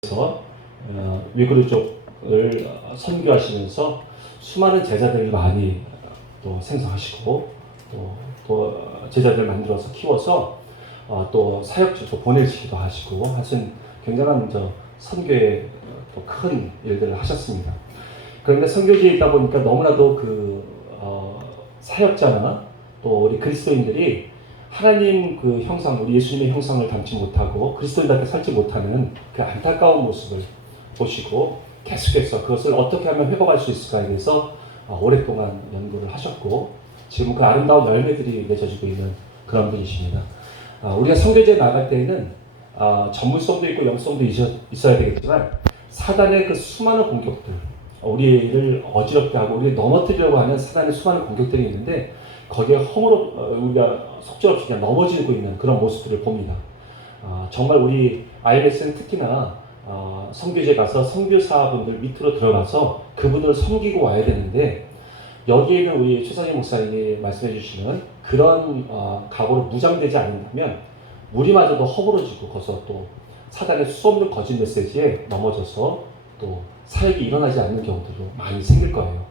그래서 위구르 쪽을 선교하시면서 수많은 제자들을 많이 또 생성하시고 또 제자들 만들어서 키워서 또 사역지도 보내시기도 하시고 하신 굉장한 선교의 또 큰 일들을 하셨습니다. 그런데 선교지에 있다 보니까 너무나도 사역자나 또 우리 그리스도인들이 하나님 그 형상, 우리 예수님의 형상을 담지 못하고 그리스도인답게 살지 못하는 그 안타까운 모습을 보시고 계속해서 그것을 어떻게 하면 회복할 수 있을까에 대해서 오랫동안 연구를 하셨고 지금 그 아름다운 열매들이 맺어지고 있는 그런 분이십니다. 우리가 선교지에 나갈 때에는 전문성도 있고 영성도 있어야 되겠지만 사단의 그 수많은 공격들, 우리를 어지럽게 하고 우리를 넘어뜨리려고 하는 사단의 수많은 공격들이 있는데 거기에 우리가 속절없이 그냥 넘어지고 있는 그런 모습들을 봅니다. 정말 우리 IMS는 특히나 선교지에 가서 선교사분들 밑으로 들어가서 그분들을 섬기고 와야 되는데 여기에는 우리 최상희 목사님이 말씀해 주시는 그런 각오로 무장되지 않는다면 우리마저도 허물어지고 거기서 또 사단의 수없는 거짓 메시지에 넘어져서 또 사역이 일어나지 않는 경우들도 많이 생길 거예요.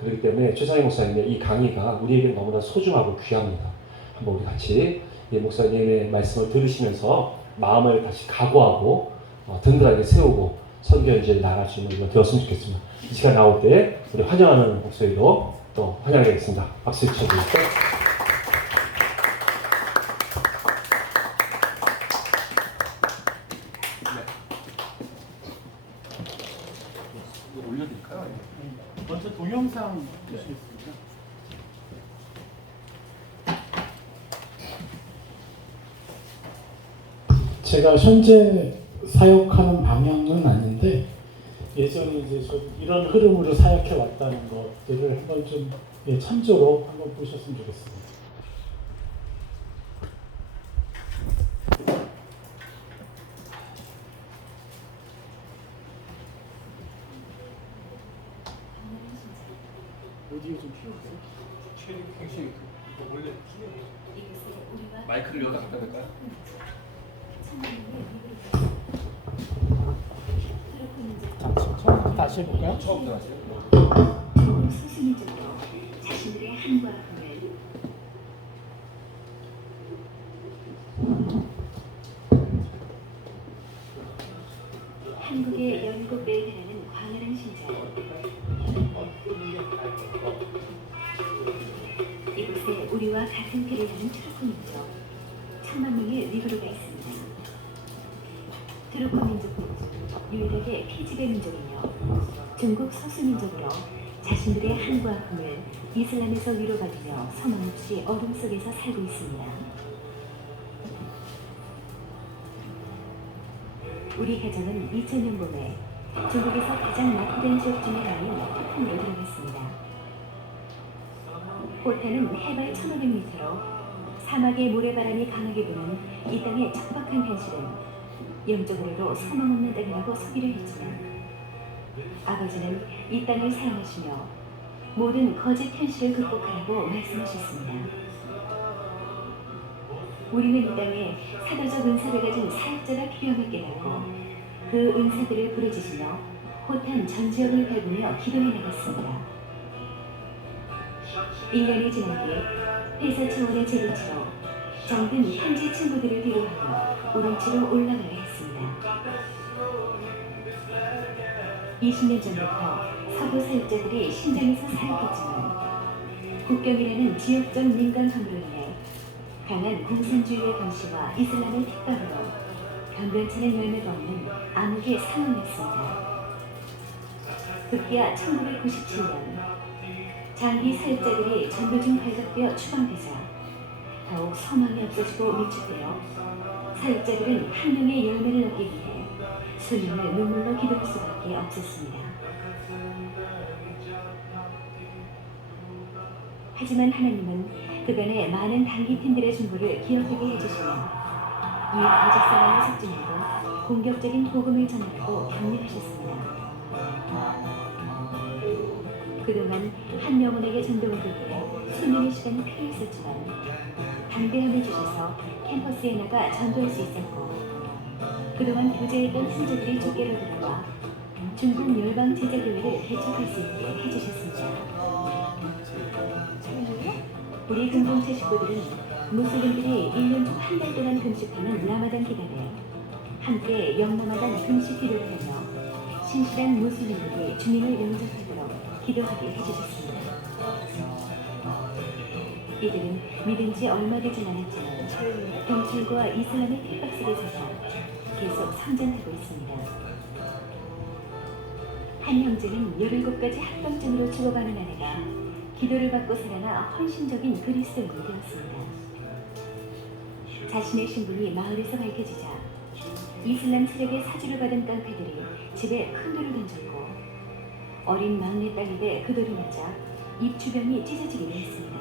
그렇기 때문에 최상희 목사님의 이 강의가 우리에게 너무나 소중하고 귀합니다. 한번 우리 같이 이 목사님의 말씀을 들으시면서 마음을 다시 각오하고 든든하게 세우고 선교 현지에 나갈 수 있는 우리가 되었으면 좋겠습니다. 이 시간 나올 때 우리 환영하는 목소리로 또 환영하겠습니다. 박수 쳐주시죠. 올려드릴까요? 먼저 동영상 보시겠습니다. 제가 현재 사역하는 방향은 아닌데 예전에 이제 좀 이런 흐름으로 사역해 왔다는 것들을 한번 좀 참조로 한번 보셨으면 좋겠습니다. 오디오 좀 필요해요? 혹시 원래 마이크를 여기다 갖다 대까요? 자, 처음부터 다시 해볼까요? 처음부터 하세요. 스승이적으로 자신들의 한과 hum을 한국의 17배에 달하는 광활한 신자 이곳에 우리와 같은 길을 하는 트루크 민족 1000만 명의 위구르가 있습니다. 트루크 민족은 유일하게 피지배 민족이며 중국 소수민족으로 자신들의 한과 hum을 이슬람에서 위로받으며 소망 없이 어둠 속에서 살고 있습니다. 우리 가정은 2000년 봄에 중국에서 가장 낙후된 지역 중에 하나인 호탄으로 들어갔습니다. 호탄은 해발 1500m로 사막의 모래바람이 강하게 부는 이 땅의 척박한 현실은 영적으로도 소망 없는 땅이라고 소비를 했지만 아버지는 이 땅을 사랑하시며 모든 거짓 현실을 극복하라고 말씀하셨습니다. 우리는 이 땅에 사도적 은사를 가진 사역자가 필요함을 깨닫고 그 은사들을 부르짖으며 호탄 전 지역을 밟으며 기도해 나갔습니다. 1년이 지난 뒤에 회사 차원의 제도치로 정든 현지 친구들을 위로하며 오름치로 올라가려 했습니다. 20년 전부터 서구 사역자들이 신장에서 사역했지만 국경이라는 지역적 민감함으로 인해 강한 공산주의의 감시와 이슬람의 핍박으로 변변찮은 열매가 없는 암흑의 상황이었습니다. 급기야 1997년 장기 사역자들이 전도중 발각되어 추방되자 더욱 소망이 없어지고 위축되어 사역자들은 한 명의 열매를 얻기 위해 수년을 눈물로 기도할 수밖에 없었습니다. 하지만 하나님은 그간의 많은 단기팀들의 중보를 기억하게 해주시며 이 거짓 사랑의 속죄에도 공격적인 복음을 전하라고 격려하셨습니다. 그동안 한 영혼에게 전도하기 위해 수년의 시간이 필요했었지만 담대함을 주셔서 캠퍼스에 나가 전도할 수 있었고 그동안 교제했던 신조들이 쫓겨로 들어와 중국 열방 제자교회를 개척할 수 있게 해주셨습니다. 우리 공동체 식구들은 무슬림들이 1년 중 한 달 동안 금식하는 라마단 기간에 함께 영라마단 금식 기도를 하며 신실한 무슬림들이 주님을 영접하도록 기도하게 해주셨습니다. 이들은 믿은 지 얼마 되진 않았지만 경찰과 이슬람의 핍박 속에서 계속 성장하고 있습니다. 한 형제는 17가지 합병증으로 죽어가는 아내가 기도를 받고 살아나 헌신적인 그리스도인이 되었습니다. 자신의 신분이 마을에서 밝혀지자 이슬람 세력의 사주를 받은 깡패들이 집에 큰 돌을 던졌고 어린 막내 딸이 돼 그 돌이 맞아 입 주변이 찢어지기도 했습니다.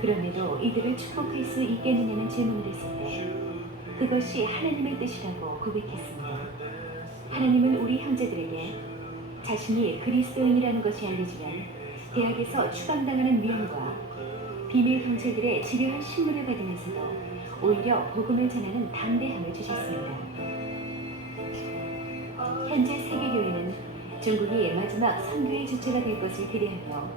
그럼에도 이들을 축복할 수 있겠느냐는 질문을 했을 때 그것이 하나님의 뜻이라고 고백했습니다. 하나님은 우리 형제들에게 자신이 그리스도인이라는 것이 알려지면 대학에서 추방당하는 위험과 비밀 경찰들의 집요한 신문을 받으면서도 오히려 복음을 전하는 담대함을 주셨습니다. 현재 세계교회는 중국이 마지막 선교의 주체가 될 것을 기대하며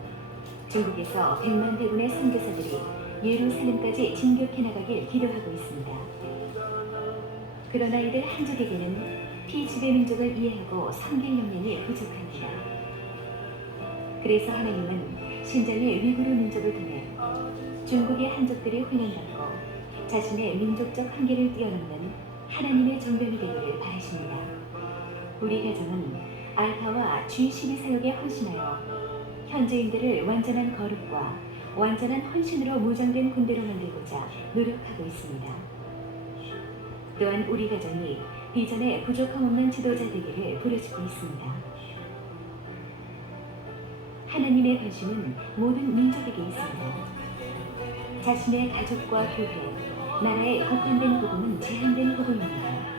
중국에서 100만 대군의 선교사들이 예루살렘까지 진격해 나가길 기도하고 있습니다. 그러나 이들 한족에게는 피지배 민족을 이해하고 섬길 역량이 부족합니다. 그래서 하나님은 신장의 위구르 민족을 통해 중국의 한족들이 훈련받고 자신의 민족적 한계를 뛰어넘는 하나님의 정병이 되기를 바라십니다. 우리 가정은 알파와 G12 사역에 헌신하여 현지인들을 완전한 거룩과 완전한 헌신으로 무장된 군대로 만들고자 노력하고 있습니다. 또한 우리 가정이 비전에 부족함 없는 지도자 되기를 부르짖고 있습니다. 하나님의 관심은 모든 민족에게 있습니다. 자신의 가족과 교회, 나라에 국한된 복음은 제한된 복음입니다.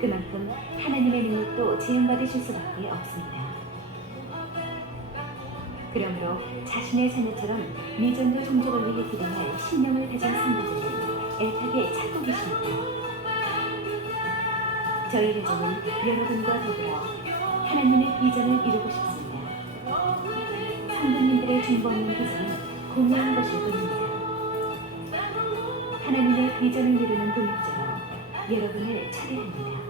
그만큼 하나님의 능력도 제한받으실 수밖에 없습니다. 그러므로 자신의 자녀처럼 미전도 종족을 위해 기도할 신명을 가진 성도들을 애타게 찾고 계십니다. 저희 가정은 여러분과 더불어 하나님의 비전을 이루고 싶습니다. 성도님들의 중보 없는 비전은 공유한 것일 뿐입니다. 하나님의 비전을 이루는 동역자로 여러분을 초대합니다.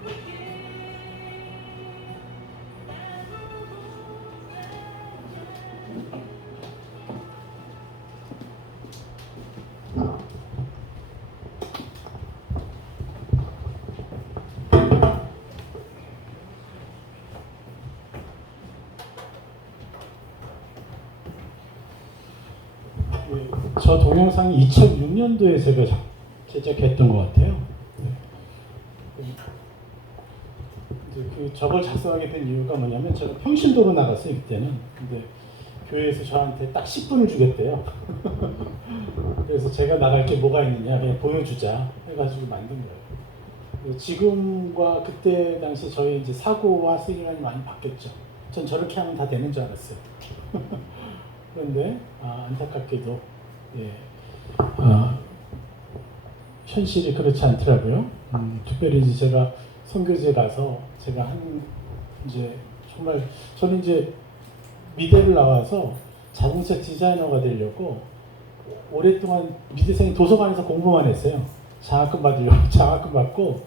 저 동영상이 2006년도에 제가 제작했던 것 같아요. 이제 저걸 작성하게 된 이유가 뭐냐면 제가 평신도로 나갔어요 그때는. 근데 교회에서 저한테 딱 10분을 주겠대요. 그래서 제가 나갈 게 뭐가 있느냐 그냥 보여주자 해가지고 만든 거예요. 지금과 그때 당시 저희 이제 사고와 세계관이 많이 바뀌었죠. 전 저렇게 하면 다 되는 줄 알았어요. 그런데 안타깝게도 현실이 그렇지 않더라고요. 특별히 이제 제가 선교지에 가서 제가 이제 정말 저는 이제 미대를 나와서 자동차 디자이너가 되려고 오랫동안 미대생 도서관에서 공부만 했어요. 장학금 받으려고 장학금 받고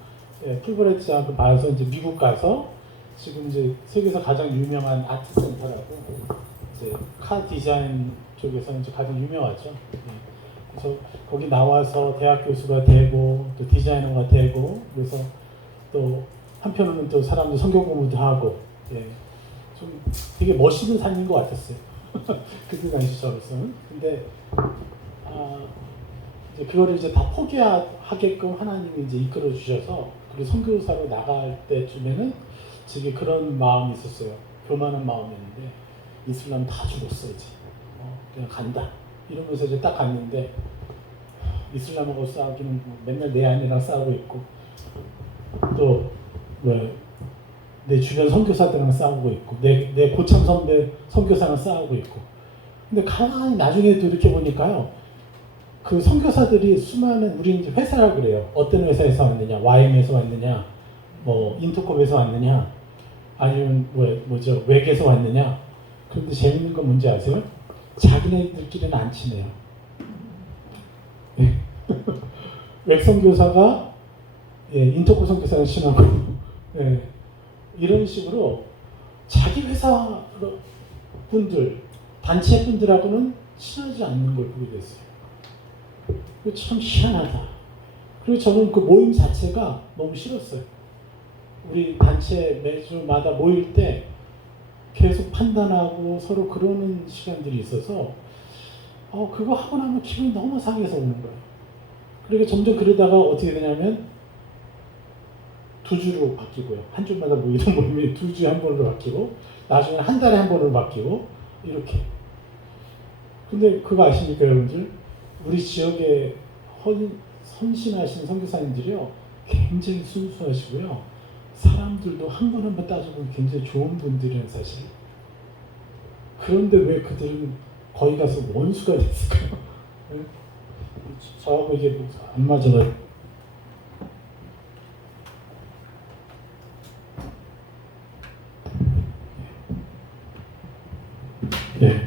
풀브라이트 장학금 받아서 이제 미국 가서 지금 이제 세계에서 가장 유명한 아트 센터라고 이제 카 디자인 쪽에서 이제 가장 유명하죠. 그래서 거기 나와서 대학 교수가 되고 또 디자이너가 되고 그래서 또 한편으로는 또 사람들 성경 공부도 하고 좀 되게 멋있는 삶인 것 같았어요. 그때 당시 저로서는. 근데 이제 그거를 이제 다 포기하게끔 하나님이 이제 이끌어 주셔서 그리고 선교사로 나갈 때쯤에는 제게 그런 마음이 있었어요. 교만한 마음이었는데 이슬람 다 죽었어 이제 그냥 간다 이러면서 이제 딱 갔는데 이슬람하고 싸우기는 맨날 내 아내랑 싸우고 있고 또 내 주변 선교사들이랑 싸우고 있고 내 고참 선배 선교사랑 싸우고 있고 근데 가만히 나중에 또 이렇게 보니까요 그 선교사들이 수많은 우리 이제 회사라 그래요. 어떤 회사에서 왔느냐, YM에서 왔느냐, 뭐 인터콤에서 왔느냐, 아니면 뭐죠 외계에서 왔느냐. 그런데 재밌는 건 뭔지 아세요? 자기네들끼리는 안 친해요. 외선교사가 인터콤 선교사는 친하고 이런 식으로 자기 회사 분들, 단체 분들하고는 친하지 않는 걸 보게 됐어요. 참 희한하다. 그리고 저는 그 모임 자체가 너무 싫었어요. 우리 단체 매주마다 모일 때 계속 판단하고 서로 그러는 시간들이 있어서 그거 하고 나면 기분이 너무 상해서 오는 거예요. 그리고 점점 그러다가 어떻게 되냐면 2주로 바뀌고요. 한 주마다 모이던 모임이 2주에 한 번으로 바뀌고 나중에 한 달에 한 번으로 바뀌고 이렇게. 근데 그거 아십니까 여러분들? 우리 지역에 선신하신 선교사님들이요 굉장히 순수하시고요. 사람들도 한 번 한 번 따져보면 굉장히 좋은 분들이라는 사실. 그런데 왜 그들은 거기 가서 원수가 됐을까요? 저하고 이게 안 맞아요.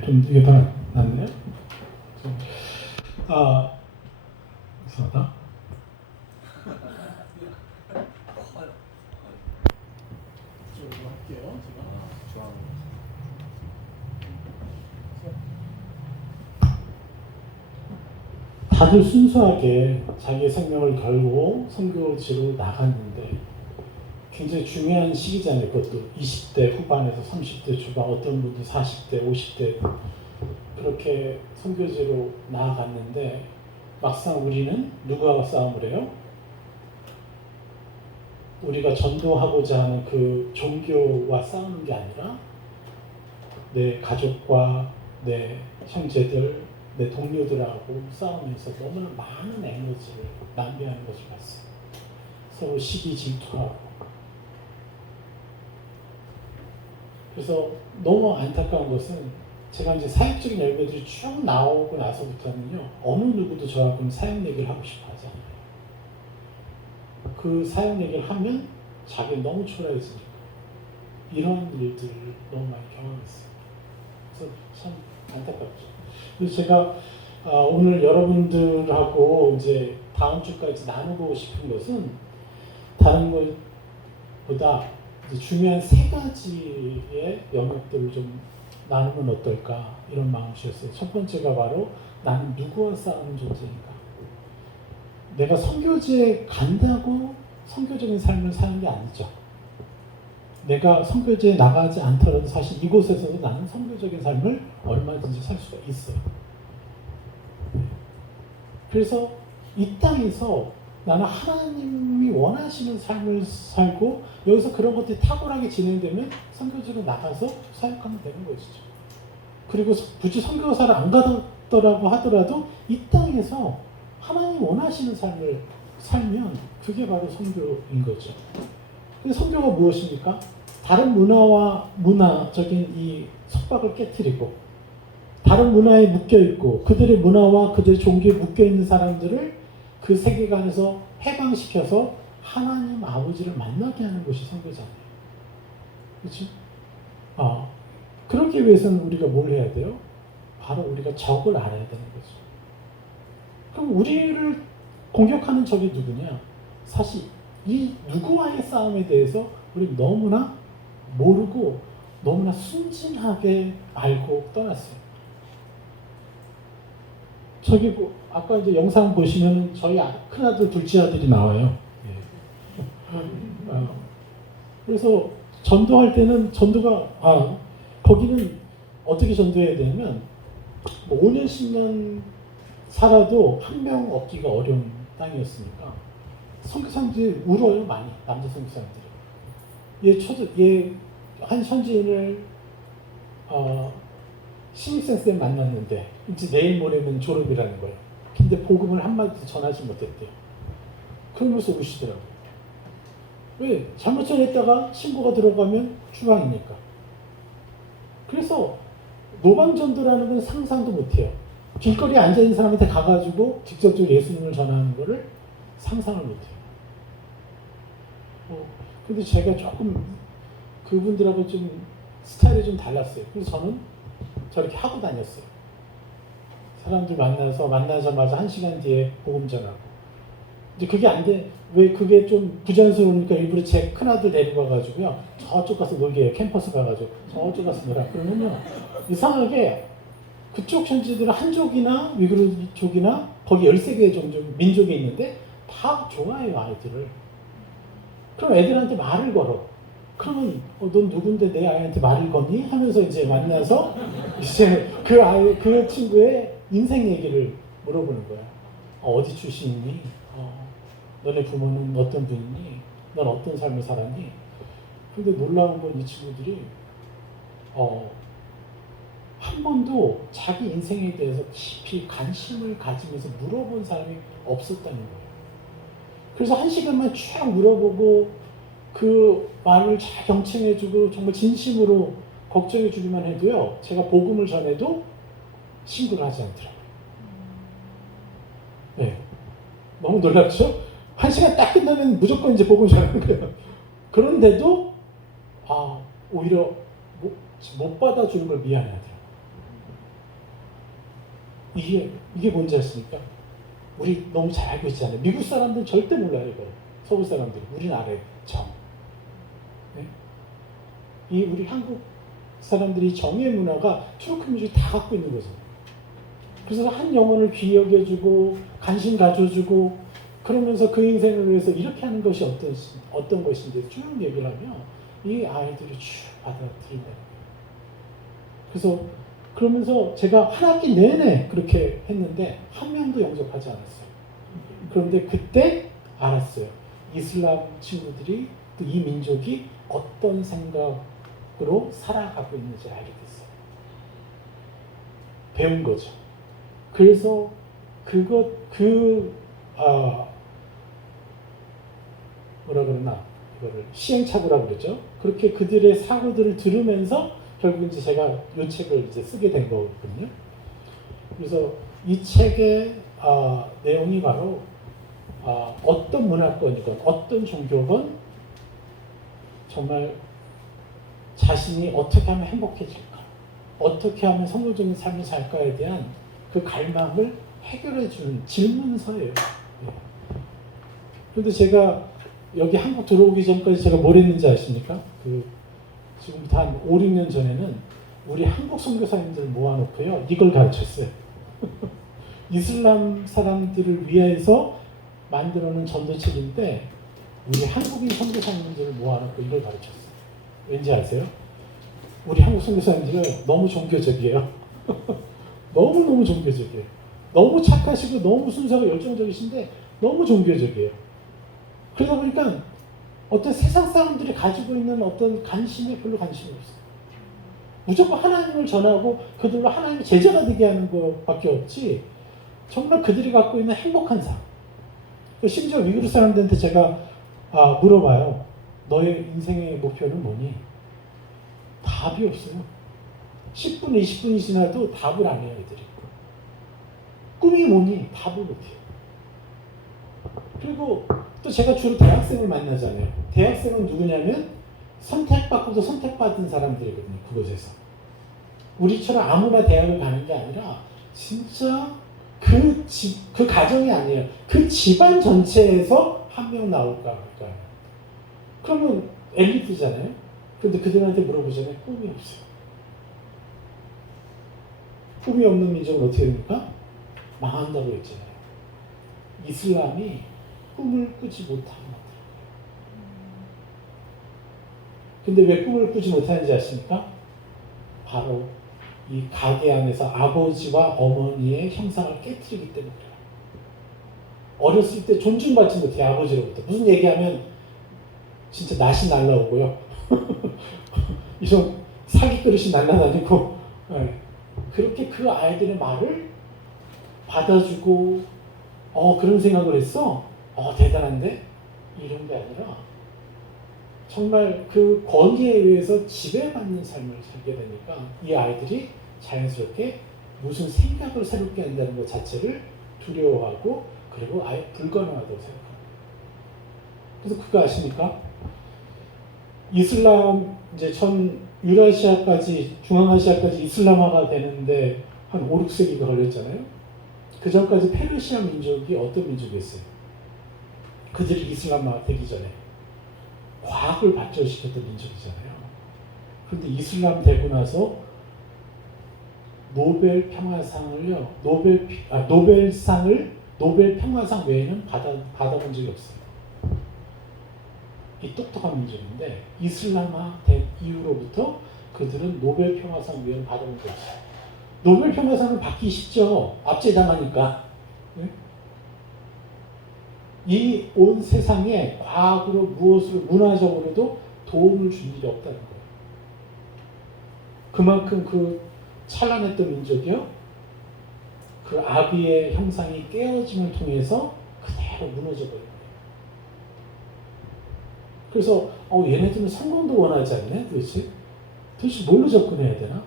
좀 이게 다 낫네요. 이상하다. 이쪽으로 할게요. 제가. 다들 순수하게 자기의 생명을 걸고 선교지로 나갔는데 굉장히 중요한 시기잖아요. 그것도 20대 후반에서 30대 초반, 어떤 분들 40대, 50대 그렇게 선교지로 나아갔는데 막상 우리는 누구와 싸움을 해요? 우리가 전도하고자 하는 그 종교와 싸우는 게 아니라 내 가족과 내 형제들, 내 동료들하고 싸우면서 너무나 많은 에너지를 낭비하는 것을 봤어요. 서로 시기 질투하고. 그래서 너무 안타까운 것은 제가 이제 사역적인 열매들이 쭉 나오고 나서부터는요, 어느 누구도 저하고는 사역 얘기를 하고 싶어 하잖아요. 그 사역 얘기를 하면 자기 너무 초라해지니까. 이런 일들을 너무 많이 경험했어요. 그래서 참 안타깝죠. 그래서 제가 오늘 여러분들하고 이제 다음 주까지 나누고 싶은 것은 다른 것보다 중요한 3가지의 영역들을 좀 나누면 어떨까 이런 마음이었어요. 첫 번째가 바로 나는 누구와 싸우는 존재인가. 내가 선교지에 간다고 선교적인 삶을 사는 게 아니죠. 내가 선교지에 나가지 않더라도 사실 이곳에서도 나는 선교적인 삶을 얼마든지 살 수가 있어요. 그래서 이 땅에서 나는 하나님이 원하시는 삶을 살고 여기서 그런 것들이 탁월하게 진행되면 선교지로 나가서 사역하면 되는 것이죠. 그리고 굳이 선교사를 안 가더라고 하더라도 이 땅에서 하나님 원하시는 삶을 살면 그게 바로 선교인 거죠. 선교가 무엇입니까? 다른 문화와 문화적인 이 속박을 깨트리고 다른 문화에 묶여있고 그들의 문화와 그들의 종교에 묶여있는 사람들을 그 세계관에서 해방시켜서 하나님 아버지를 만나게 하는 것이 선교잖아요. 그렇지? 그러기 위해서는 우리가 뭘 해야 돼요? 바로 우리가 적을 알아야 되는 거죠. 그럼 우리를 공격하는 적이 누구냐? 사실 이 누구와의 싸움에 대해서 우리 너무나 모르고 너무나 순진하게 알고 떠났어요. 저기 아까 이제 영상 보시면 저희 큰아들 둘째 아들이 나와요. 그래서 전도할 때는 전도가 거기는 어떻게 전도해야 되냐면 5년 10년 살아도 한 명 얻기가 어려운 땅이었으니까 선교사님들이 울어요. 많이 남자 선교사님들이. 얘 한 현지인을 신입생 때 만났는데 이제 내일 모레면 졸업이라는 거예요. 근데 복음을 한마디도 전하지 못했대요. 그러면서 우시더라고요. 왜? 잘못 전했다가 신고가 들어가면 추방이니까. 그래서 노방전도라는 건 상상도 못해요. 길거리에 앉아있는 사람한테 가가지고 직접적으로 예수님을 전하는 거를 상상을 못해요. 근데 제가 조금 그분들하고 좀 스타일이 좀 달랐어요. 그래서 저는 저렇게 하고 다녔어요. 사람들 만나자마자 1시간 뒤에 복음 전하고. 이제 그게 안 돼. 왜 그게 좀 부자연스러우니까 일부러 제 큰아들 데리고 가가지고요. 저쪽 가서 놀게 해요. 캠퍼스 가가지고. 저쪽 가서 놀아. 그러면요. 이상하게 그쪽 현지들은 한족이나 위구르족이나 거기 13개의 종족, 민족이 있는데 다 좋아해요, 아이들을. 그럼 애들한테 말을 걸어. 그러면 넌 누군데 내 아이한테 말을 거니? 하면서 이제 만나서 이제 그 친구의 인생 얘기를 물어보는 거야. 어디 출신이니? 너네 부모는 어떤 분이니? 넌 어떤 삶을 살았니? 근데 놀라운 건 이 친구들이 한 번도 자기 인생에 대해서 깊이 관심을 가지면서 물어본 사람이 없었다는 거예요. 그래서 1시간만 쭉 물어보고 그 말을 잘 경청해주고 정말 진심으로 걱정해주기만 해도요. 제가 복음을 전해도 신고를 하지 않더라고요. 네. 너무 놀랍죠? 1시간 딱 끝나면 무조건 이제 복음을 전하는 거예요. 그런데도 오히려 못 받아주는 걸 미안해하더라고요. 이게 뭔지 아십니까? 우리 너무 잘 알고 있잖아요. 미국 사람들은 절대 몰라요, 이거. 서구 사람들, 우리는 알아요. 네? 우리 한국 사람들이 정의 문화가 트로크 민족이 다 갖고 있는 거죠. 그래서 한 영혼을 귀히 여겨주고 관심 가져주고 그러면서 그 인생을 위해서 이렇게 하는 것이 어떤 것인지 쭉 얘기를 하면 이 아이들이 쭉 받아들인다는 거예요. 그래서 그러면서 제가 한 학기 내내 그렇게 했는데 한 명도 영접하지 않았어요. 그런데 그때 알았어요. 이슬람 친구들이 또 이 민족이 어떤 생각으로 살아가고 있는지 알게 됐어요. 배운 거죠. 그래서 뭐라 그러나 이거를 시행착오라고 그러죠. 그렇게 그들의 사고들을 들으면서 결국 이제 제가 이 책을 이제 쓰게 된 거거든요. 그래서 이 책의 내용이 바로 어떤 문화권이건 어떤 종교건 정말 자신이 어떻게 하면 행복해질까, 어떻게 하면 성공적인 삶을 살까에 대한 그 갈망을 해결해주는 질문서예요. 그런데 제가 여기 한국 들어오기 전까지 제가 뭘 했는지 아십니까? 지금부터 한 5, 6년 전에는 우리 한국 선교사님들 모아놓고요. 이걸 가르쳤어요. 이슬람 사람들을 위해서 만들어놓은 전도책인데 우리 한국인 선교사님들을 모아놓고 이걸 가르쳤어요. 왠지 아세요? 우리 한국 선교사님들은 너무 종교적이에요. 너무너무 종교적이에요. 너무 착하시고 너무 순수하고 열정적이신데 너무 종교적이에요. 그러다 보니까 어떤 세상 사람들이 가지고 있는 어떤 관심에 별로 관심이 없어요. 무조건 하나님을 전하고 그들로 하나님의 제자가 되게 하는 것밖에 없지 정말 그들이 갖고 있는 행복한 삶. 심지어 위구르 사람들한테 제가 물어봐요. 너의 인생의 목표는 뭐니? 답이 없어요. 10분, 20분이 지나도 답을 안 해요, 애들이. 꿈이 뭐니? 답을 못해요. 그리고 또 제가 주로 대학생을 만나잖아요. 대학생은 누구냐면 선택받고도 선택받은 사람들이거든요. 그곳에서. 우리처럼 아무나 대학을 가는 게 아니라 진짜 그 가정이 아니에요. 그 집안 전체에서 한 명 나올까 할까요? 그러면 엘리트잖아요. 근데 그들한테 물어보잖아요. 꿈이 없어요. 꿈이 없는 민족은 어떻게 됩니까? 망한다고 했잖아요. 이슬람이 꿈을 꾸지 못합니다. 근데 왜 꿈을 꾸지 못하는지 아십니까? 바로 이 가게 안에서 아버지와 어머니의 형상을 깨트리기 때문에 그래요. 어렸을 때 존중받지 못해요. 아버지로부터. 무슨 얘기하면 진짜 낯이 날라오고요. 이런 사기 그릇이 날라다니고 그렇게 그 아이들의 말을 받아주고 그런 생각을 했어? 대단한데? 이런 게 아니라 정말 그 권위에 의해서 지배받는 삶을 살게 되니까 이 아이들이 자연스럽게 무슨 생각을 새롭게 한다는 것 자체를 두려워하고 그리고 아예 불가능하다고 생각합니다. 그래서 그거 아십니까? 이슬람 이제 전 유라시아까지 중앙아시아까지 이슬람화가 되는데 한 5, 6세기가 걸렸잖아요. 그 전까지 페르시아 민족이 어떤 민족이었어요? 그들이 이슬람화 되기 전에 과학을 발전시켰던 민족이잖아요. 그런데 이슬람 되고 나서 노벨 평화상을요, 노벨 평화상 외에는 받아본 적이 없어요. 이 똑똑한 민족인데 이슬람화 된 이후로부터 그들은 노벨 평화상 외에는 받아본 적이 없어요. 노벨 평화상을 받기 쉽죠. 압제당하니까. 네? 이 온 세상에 과학으로 무엇을 문화적으로도 도움을 준 일이 없다는 거예요. 그만큼 그 찬란했던 민족이요. 그 아비의 형상이 깨어짐을 통해서 그대로 무너져 버린 거예요. 그래서 얘네들은 성공도 원하지 않네 도대체 뭘로 접근해야 되나?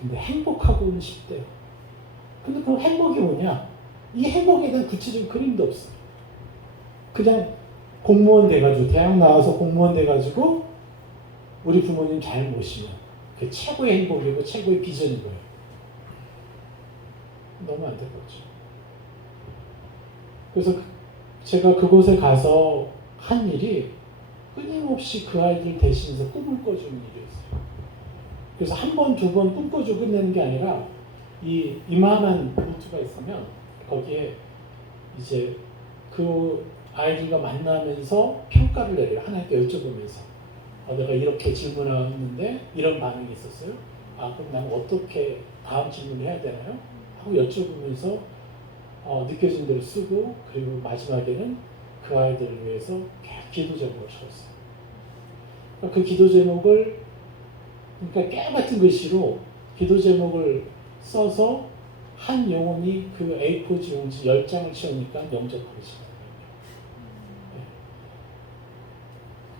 근데 행복하고는 싶대요. 근데 그 행복이 뭐냐? 이 행복에 대한 구체적인 그림도 없어요. 그냥 공무원 돼가지고 대학 나와서 공무원 돼가지고 우리 부모님 잘 모시면 그 최고의 행복이고 최고의 비전인 거예요. 너무 안 될 거죠. 그래서 제가 그곳에 가서 한 일이 끊임없이 그 아이들 대신해서 꿈을 꿔주는 일이었어요. 그래서 한 번, 두 번 꿈꿔주고 끝내는 게 아니라 이만한 노트가 있으면 거기에 이제 그 아이들과 만나면서 평가를 내려요. 하나님께 여쭤보면서 내가 이렇게 질문했는데 이런 반응이 있었어요. 그럼 나는 어떻게 다음 질문을 해야 되나요? 하고 여쭤보면서 느껴진 대로 쓰고 그리고 마지막에는 그 아이들을 위해서 기도 제목을 적었어요. 그 기도 제목을 그러니까 깨같은 글씨로 기도 제목을 써서 한 영혼이 그 A4 용지 10장을 채우니까 영접하기 시작합니다.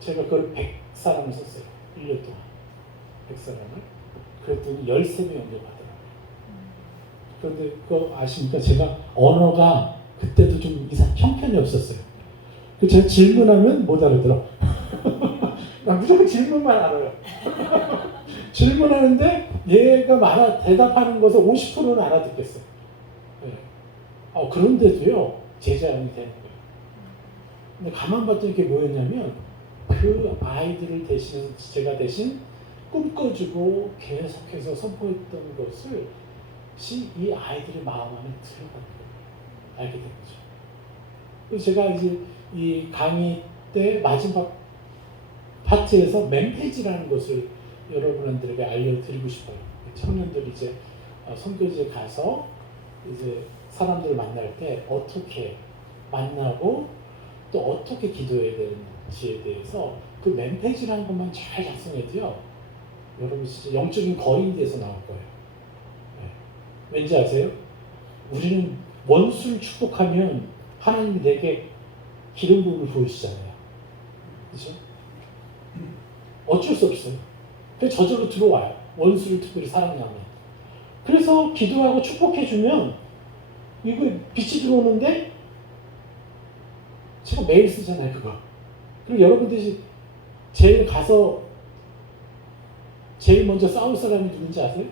제가 그걸 100사람을 썼어요. 1년 동안. 100사람을. 그랬더니 13명 영접하더라고요. 그런데 그거 아십니까? 제가 언어가 그때도 좀 형편이 없었어요. 제가 질문하면 못 알아들어. 무조건 질문만 알아요. 질문하는데 얘가 대답하는 것을 50%는 알아듣겠어요. 네. 그런데도요, 제자형이 되는 거예요. 근데 가만 봤더니 이게 뭐였냐면, 그 아이들을 대신해서 제가 대신 꿈꿔주고 계속해서 선포했던 것을 이 아이들의 마음 안에 들어가는 거예요. 알게 된 거죠. 그래서 제가 이제 이 강의 때 마지막 파트에서 멘페이지라는 것을 여러분들에게 알려드리고 싶어요. 청년들이 이제 선교지에 가서 이제 사람들을 만날 때 어떻게 만나고 또 어떻게 기도해야 되는지에 대해서 그 멘페이지라는 것만 잘 작성해도요, 여러분 진짜 영적인 거인이 돼서 나올 거예요. 네. 왠지 아세요? 우리는 원수를 축복하면 하나님이 내게 기름 부음을 보여주잖아요. 그렇죠? 어쩔 수 없어요. 그래서 저절로 들어와요. 원수를 특별히 사랑하면. 그래서 기도하고 축복해주면 이거 빛이 들어오는데 제가 매일 쓰잖아요, 그거. 그리고 여러분들이 제일 먼저 싸울 사람이 누군지 아세요?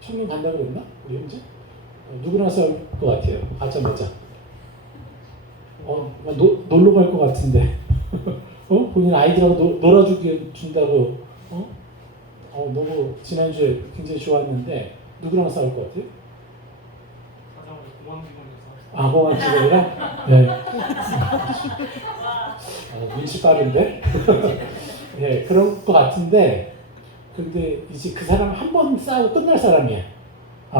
청년 간다고 그랬나? 우리 형제? 누구랑 싸울 것 같아요? 받자마자. 놀러 갈 것 같은데. 본인 아이들하고 놀아준다고. 너무 지난주에 굉장히 좋았는데 누구랑 싸울 것 같아요? 공항직원이랑? 네. 눈치 빠른데? 네, 그럴 것 같은데, 근데 이제 그 사람 한 번 싸우고 끝날 사람이야.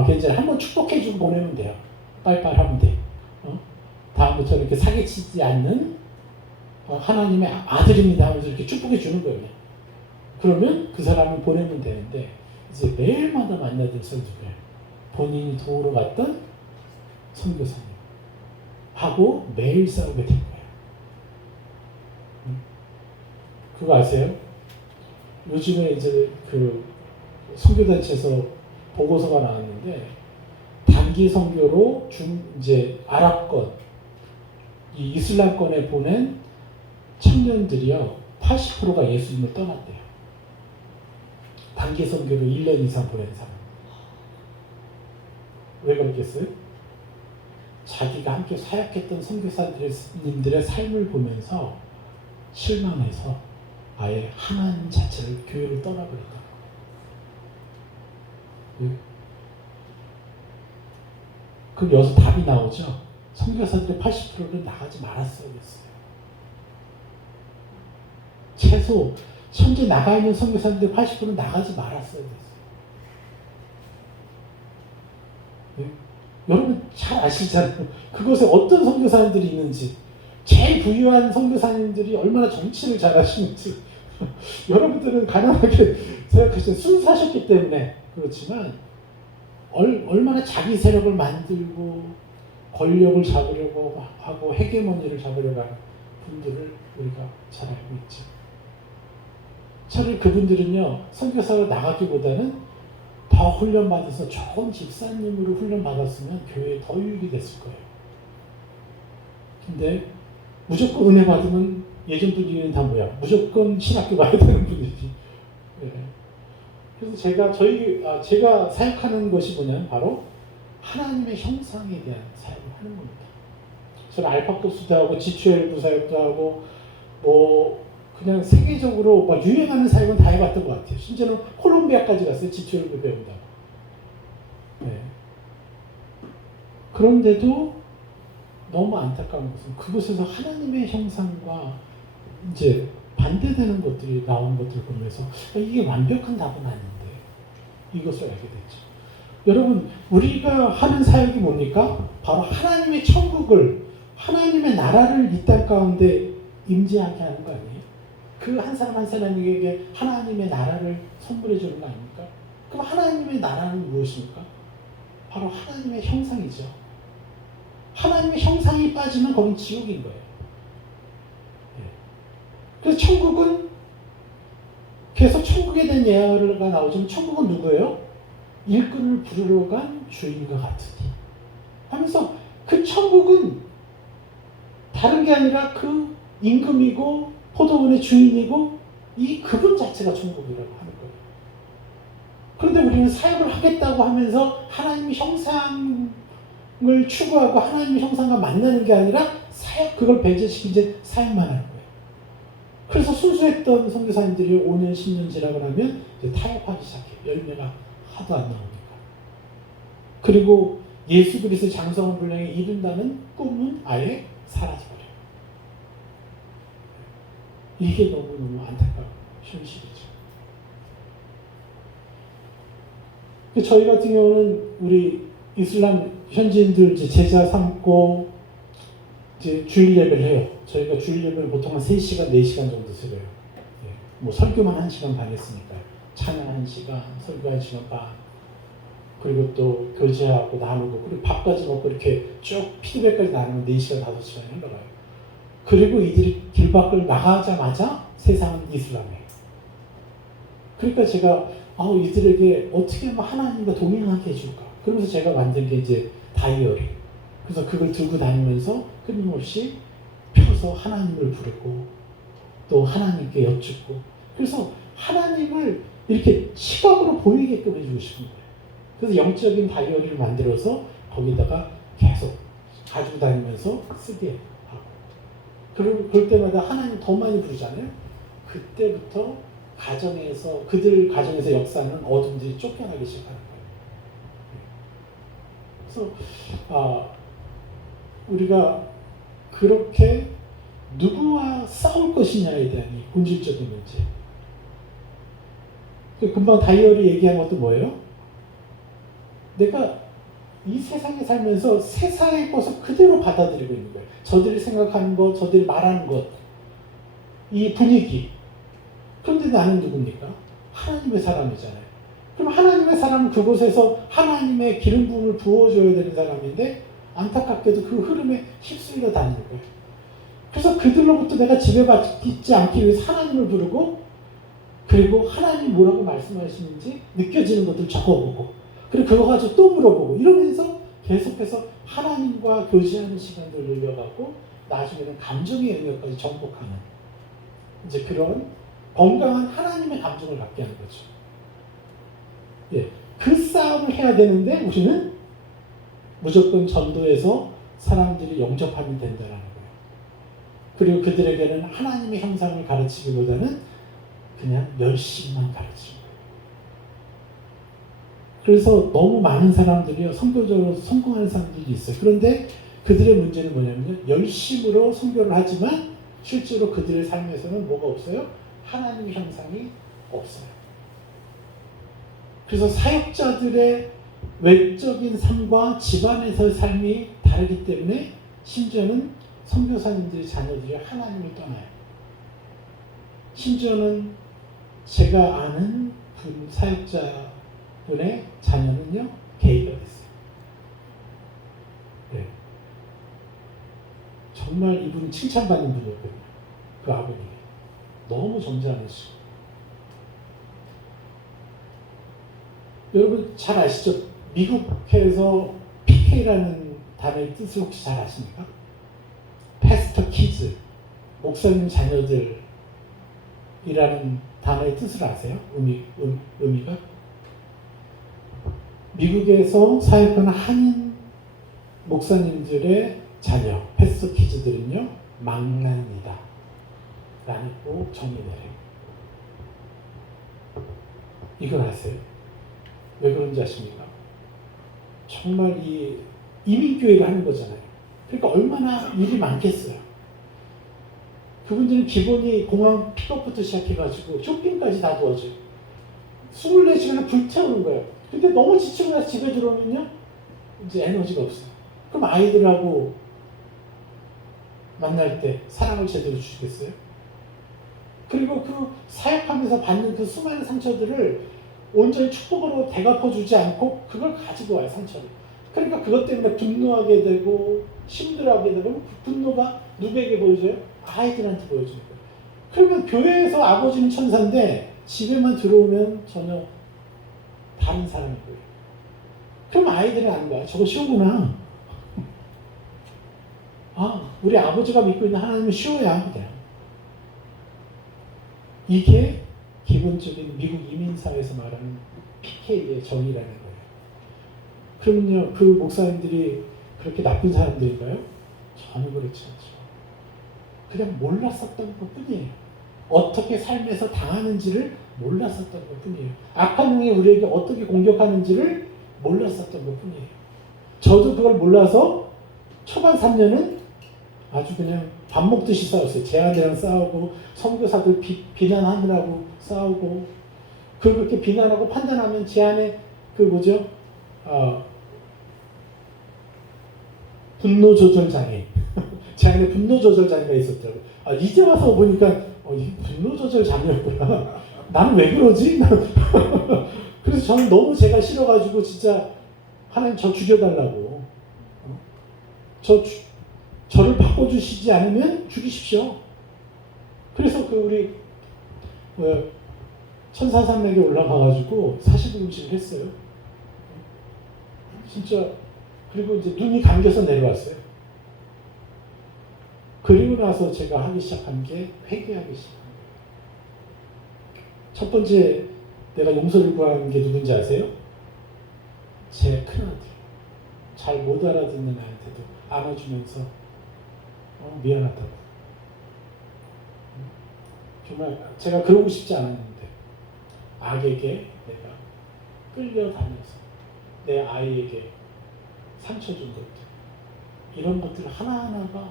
괜찮아. 한 번 축복해주고 보내면 돼요. 빨리빨리 하면 돼. 다음부터 이렇게 사기치지 않는 하나님의 아들입니다 하면서 이렇게 축복해주는 거예요. 그러면 그 사람을 보내면 되는데, 이제 매일마다 만나야 될 사람 누구예요? 본인이 도우러 갔던 선교사님 하고 매일 싸우게 된 거예요. 그거 아세요? 요즘에 이제 그 선교단체에서 보고서가 나왔는데 단기 선교로 이제 아랍권, 이 이슬람권에 보낸 청년들이요 80%가 예수님을 떠났대요. 단기 선교로 1년 이상 보낸 사람. 왜 그렇겠어요? 자기가 함께 사역했던 선교사님들의 삶을 보면서 실망해서 아예 하나님 자체를 교회를 떠나버렸다. 그럼 여기서 답이 나오죠. 선교사들의 80%는 나가지 말았어야 됐어요. 최소 현재 나가 있는 선교사들의 80%는 나가지 말았어야 됐어요. 여러분 잘 아시잖아요. 그곳에 어떤 선교사님들이 있는지, 제일 부유한 선교사님들이 얼마나 정치를 잘하시는지 여러분들은 가난하게 생각하시는 순사셨기 때문에 그렇지만 얼마나 자기 세력을 만들고 권력을 잡으려고 하고 헤게모니를 잡으려고 하는 분들을 우리가 잘 알고 있지. 차라리 그분들은요 선교사로 나가기보다는 더 훈련받아서 좋은 집사님으로 훈련받았으면 교회에 더 유익이 됐을 거예요. 근데 무조건 은혜 받으면 예전 분위기는 다 뭐야? 무조건 신학교 가야 되는 분위기. 네. 그래서 제가 사역하는 것이 뭐냐면 바로 하나님의 형상에 대한 사역을 하는 겁니다. 저는 알파고 수도하고 G12 사역도 하고 뭐 그냥 세계적으로 막 유행하는 사역은 다 해봤던 것 같아요. 심지어는 콜롬비아까지 갔어요. G12 배운다고. 네. 그런데도 너무 안타까운 것은 그곳에서 하나님의 형상과 이제 반대되는 것들이 나오는 것들을 보면서 이게 완벽한 답은 아닌데 이것을 알게 됐죠. 여러분 우리가 하는 사역이 뭡니까? 바로 하나님의 천국을, 하나님의 나라를 이 땅 가운데 임재하게 하는 거 아니에요? 그 한 사람 한 사람에게 하나님의 나라를 선물해 주는 거 아닙니까? 그럼 하나님의 나라는 무엇입니까? 바로 하나님의 형상이죠. 하나님의 형상이 빠지면 거긴 지옥인 거예요. 그래서 천국은 계속 천국에 대한 예화가 나오지만 천국은 누구예요? 일꾼을 부르러 간 주인과 같으니 하면서 그 천국은 다른 게 아니라 그 임금이고 포도원의 주인이고 이 그분 자체가 천국이라고 하는 거예요. 그런데 우리는 사역을 하겠다고 하면서 하나님의 형상을 추구하고 하나님의 형상과 만나는 게 아니라 그걸 배제시킨 이제 사역만 하는 거예요. 그래서 순수했던 선교사님들이 5년, 10년 지나고 나면 이제 타협하기 시작해요. 열매가 하도 안 나오니까. 그리고 예수 그리스도의 장성한 분량에 이른다는 꿈은 아예 사라져버려요. 이게 너무너무 안타까운 현실이죠. 저희 같은 경우는 우리 이슬람 현지인들 이제 제자 삼고 이제 주일 예배를 해요. 저희가 주일 예배를 보통 한 3시간, 4시간 정도 드려요. 예. 뭐 설교만 1시간 반 했으니까요. 찬양 1시간, 설교 1시간 반. 그리고 또 교제하고 나누고 그리고 밥까지 먹고 이렇게 쭉 피드백까지 나누면 4시간, 5시간이 흘러가요. 그리고 이들이 길 밖을 나가자마자 세상은 이슬람이에요. 그러니까 제가 이들에게 어떻게 하면 하나님과 동행하게 해줄까? 그러면서 제가 만든 게 이제 다이어리. 그래서 그걸 들고 다니면서 끊임없이 펴서 하나님을 부르고 또 하나님께 여쭙고 그래서 하나님을 이렇게 시각으로 보이게끔 해주고 싶은 거예요. 그래서 영적인 다이어리를 만들어서 거기다가 계속 가지고 다니면서 쓰게 하고 그럴 때마다 하나님 더 많이 부르잖아요. 그때부터 그들 가정에서 역사는 어둠들이 쫓겨나기 시작하는 거예요. 그래서 우리가 그렇게 누구와 싸울 것이냐에 대한 이 본질적인 문제. 금방 다이어리 얘기한 것도 뭐예요? 내가 이 세상에 살면서 세상의 것을 그대로 받아들이고 있는 거예요. 저들이 생각하는 것, 저들이 말하는 것, 이 분위기. 그런데 나는 누굽니까? 하나님의 사람이잖아요. 그럼 하나님의 사람은 그곳에서 하나님의 기름 부음을 부어줘야 되는 사람인데 안타깝게도 그 흐름에 휩쓸려 다니는 거예요. 그래서 그들로부터 내가 지배받지 않기 위해서 하나님을 부르고 그리고 하나님 뭐라고 말씀하시는지 느껴지는 것들 적어보고 그리고 그거 가지고 또 물어보고 이러면서 계속해서 하나님과 교제하는 시간을 늘려가고 나중에는 감정의 영역까지 정복하는 이제 그런 건강한 하나님의 감정을 갖게 하는 거죠. 예, 그 싸움을 해야 되는데 우리는 무조건 전도해서 사람들이 영접하면 된다는 거예요. 그리고 그들에게는 하나님의 형상을 가르치기보다는 그냥 열심만 가르치는 거예요. 그래서 너무 많은 사람들이요, 선교적으로 성공하는 사람들이 있어요. 그런데 그들의 문제는 뭐냐면요, 열심으로 선교를 하지만 실제로 그들의 삶에서는 뭐가 없어요? 하나님의 형상이 없어요. 그래서 사역자들의 외적인 삶과 집안에서의 삶이 다르기 때문에 심지어는 선교사님들의 자녀들이 하나님을 떠나요. 심지어는 제가 아는 사역자분의 자녀는요, 게이가 됐어요. 네. 정말 이분은 칭찬받는 분이었거든요. 그 아버님이. 너무 점잖으시고. 여러분 잘 아시죠? 미국에서 PK라는 단어의 뜻을 혹시 잘 아십니까? 패스터 키즈, 목사님 자녀들이라는 단어의 뜻을 아세요? 의미가? 미국에서 사역하는 한인 목사님들의 자녀, 패스터 키즈들은요, 망난이다 라고 정의해요. 이걸 아세요? 왜 그런지 아십니까? 정말 이 이민교회를 하는 거잖아요. 그러니까 얼마나 일이 많겠어요. 그분들은 기본이 공항 픽업부터 시작해가지고 쇼핑까지 다 도와줘요. 24시간을 불태우는 거예요. 근데 너무 지치고 나서 집에 들어오면요, 이제 에너지가 없어요. 그럼 아이들하고 만날 때 사랑을 제대로 주시겠어요? 그리고 그 사역하면서 받는 그 수많은 상처들을 온전히 축복으로 대갚아주지 않고 그걸 가지고 와요, 상처를. 그러니까 그것 때문에 분노하게 되고 힘들어하게 되고, 그 분노가 누구에게 보여줘요? 아이들한테 보여주는 거예요. 그러면 교회에서 아버지는 천사인데 집에만 들어오면 전혀 다른 사람이 보여요. 그럼 아이들은 아는 거야. 저거 쉬우구나. 아, 우리 아버지가 믿고 있는 하나님은 쉬워야 그래요. 이게 기본적인 미국 이민사회에서 말하는 PK의 정의라는 거예요. 그러면요, 그 목사님들이 그렇게 나쁜 사람들인가요? 전혀 그렇지 않죠. 그냥 몰랐었던 것 뿐이에요. 어떻게 삶에서 당하는지를 몰랐었던 것 뿐이에요. 악한 영이 우리에게 어떻게 공격하는지를 몰랐었던 것 뿐이에요. 저도 그걸 몰라서 초반 3년은 아주 그냥 밥 먹듯이 싸웠어요. 제 아내랑 싸우고, 선교사들 비난하느라고 싸우고, 그렇게 비난하고 판단하면 제 안에 그 뭐죠? 분노 조절 장애. 제 안에 분노 조절 장애가 있었더라고요. 이제 와서 보니까 이게 분노 조절 장애였구나. 나는 왜 그러지? 그래서 저는 너무 제가 싫어가지고 진짜 하나님 저 죽여달라고. 저를 바꿔주시지 않으면 죽이십시오. 그래서 그 우리 천사산맥에 올라가가지고 40음식을 했어요. 진짜. 그리고 이제 눈이 감겨서 내려왔어요. 그리고 나서 제가 하기 시작한 게 회개하기 시작한 거예요. 첫 번째 내가 용서를 구하는 게 누군지 아세요? 제 큰아들. 잘 못 알아듣는 아이한테도 안아주면서 미안하다고. 정말 제가 그러고 싶지 않았는데 악에게 내가 끌려다녀서 내 아이에게 상처 준 것들, 이런 것들 하나하나가 다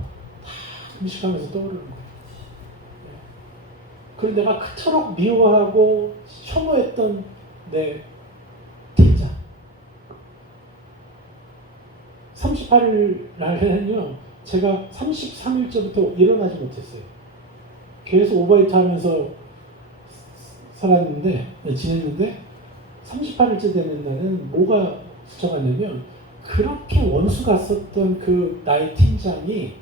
음식하면서 떠오르는 거예요. 그리고 내가 그토록 미워하고 혐오했던 내 팀장 38일 날에는요, 제가 33일째부터 일어나지 못했어요. 계속 오버히트 하면서 지냈는데 38일째 되는 날은 뭐가 스쳐갔냐면, 그렇게 원수 같았던 그 나의 팀장이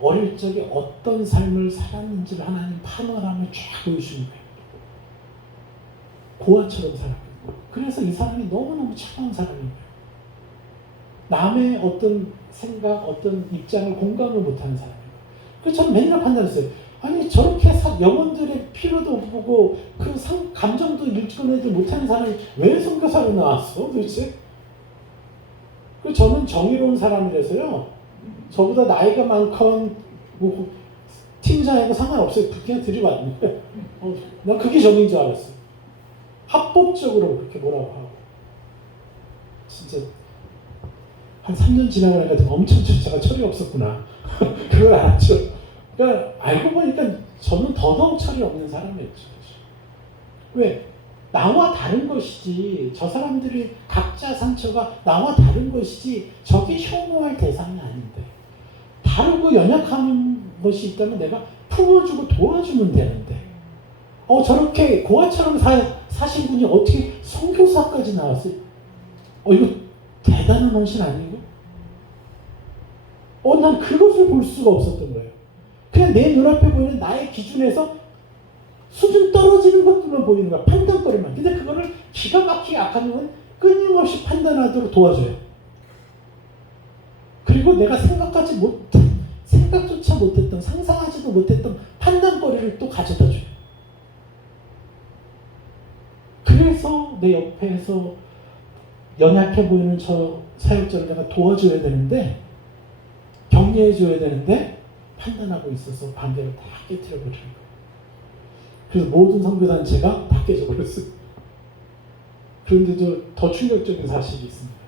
어릴 적에 어떤 삶을 살았는지를 하나님 파노라마를 쫙 보여주는 거예요. 고아처럼 살았거든요. 그래서 이 사람이 너무너무 차가운 사람이에요. 남의 어떤 생각, 어떤 입장을 공감을 못하는 사람이에요. 그래서 저는 맨날 판단했어요. 아니 저렇게 영혼들의 필요도 못 보고 그 감정도 읽어내지 못하는 사람이 왜 선교사로 나왔어 도대체? 그 저는 정의로운 사람이라서요. 저보다 나이가 많건 뭐 팀장이고 상관없어요. 그냥 들이받는 난 그게 정의인 줄 알았어요. 합법적으로 그렇게 뭐라고 하고 진짜 한 3년 지나고 나니까 엄청 제가 철이 없었구나. 그걸 알았죠. 그러니까 알고 보니까 저는 더더욱 철이 없는 사람이었죠. 왜? 나와 다른 것이지. 저 사람들이 각자 상처가 나와 다른 것이지 저게 혐오할 대상이 아닌데 다르고 연약한 것이 있다면 내가 품어주고 도와주면 되는데 저렇게 고아처럼 사신 분이 어떻게 선교사까지 나왔어요? 이거 대단한 헌신 아니에요? 난 그것을 볼 수가 없었던 거예요. 그냥 내 눈앞에 보이는 나의 기준에서 수준 떨어지는 것들만 보이는 거야. 판단거리만. 근데 그거를 기가 막히게 악하면 끊임없이 판단하도록 도와줘요. 그리고 내가 생각조차 못했던, 상상하지도 못했던 판단거리를 또 가져다 줘요. 그래서 내 옆에서 연약해 보이는 저 사역자를 내가 도와줘야 되는데, 격려해줘야 되는데, 판단하고 있어서 반대로 다 깨트려버리는 거예요. 그래서 모든 선교단체가 다 깨져버렸어요. 그런데도 더 충격적인 사실이 있습니다.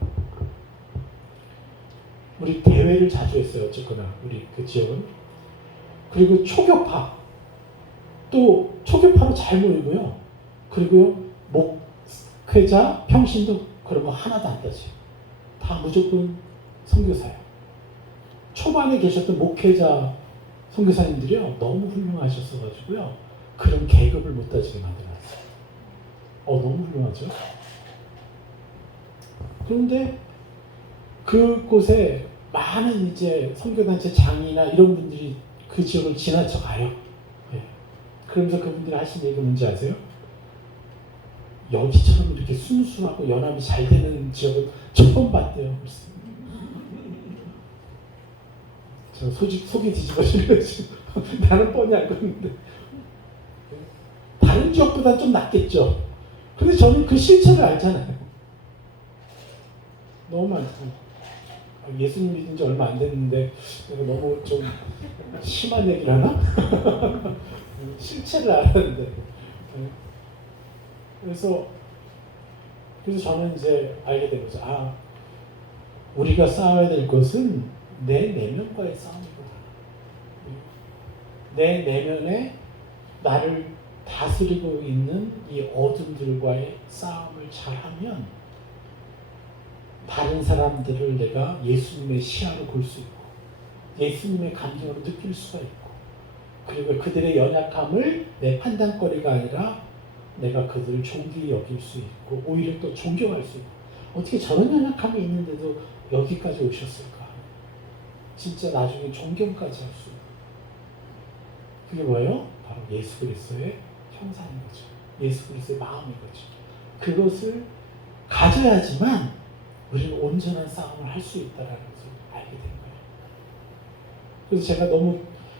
우리 대회를 자주 했어요. 어쨌거나 우리 그 지역은. 그리고 초교파. 또 초교파로 잘 모이고요. 그리고요. 목회자, 평신도 그런 거 하나도 안 따져요. 다 무조건 선교사예요. 초반에 계셨던 목회자 선교사님들이요. 너무 훌륭하셨어가지고요. 그런 계급을 못 따지게 만들어놨어요. 너무 훌륭하죠? 그런데 그곳에 많은 이제 선교단체 장이나 이런 분들이 그 지역을 지나쳐 가요. 예. 그러면서 그분들이 하신 얘기가 뭔지 아세요? 여기처럼 이렇게 순수하고 연합이 잘 되는 지역은 처음 봤대요. 저 속이 뒤집어지려요. 나는 뻔히 알고 있는데. 다른 지역보다 좀 낫겠죠. 근데 저는 그 실체를 알잖아요. 너무 많고. 예수님 믿은 지 얼마 안 됐는데 내가 너무 좀 심한 얘기를 하나? 실체를 알았는데. 그래서 저는 이제 알게 된 거죠. 우리가 싸워야 될 것은 내 내면과의 싸움이구나. 내 내면에 나를 다스리고 있는 이 어둠들과의 싸움을 잘하면 다른 사람들을 내가 예수님의 시야로 볼 수 있고 예수님의 감정으로 느낄 수가 있고 그리고 그들의 연약함을 내 판단거리가 아니라 내가 그들을 존귀히 여길 수 있고 오히려 또 존경할 수 있고 어떻게 저런 연약함이 있는데도 여기까지 오셨을까? 진짜 나중에 존경까지 할 수 있고 그게 뭐예요? 바로 예수 그리스도의 형상인 거죠. 예수 그리스도의 마음인 거죠. 그것을 가져야지만 우리는 온전한 싸움을 할 수 있다는 것을 알게 된 거예요. 그래서 제가 너무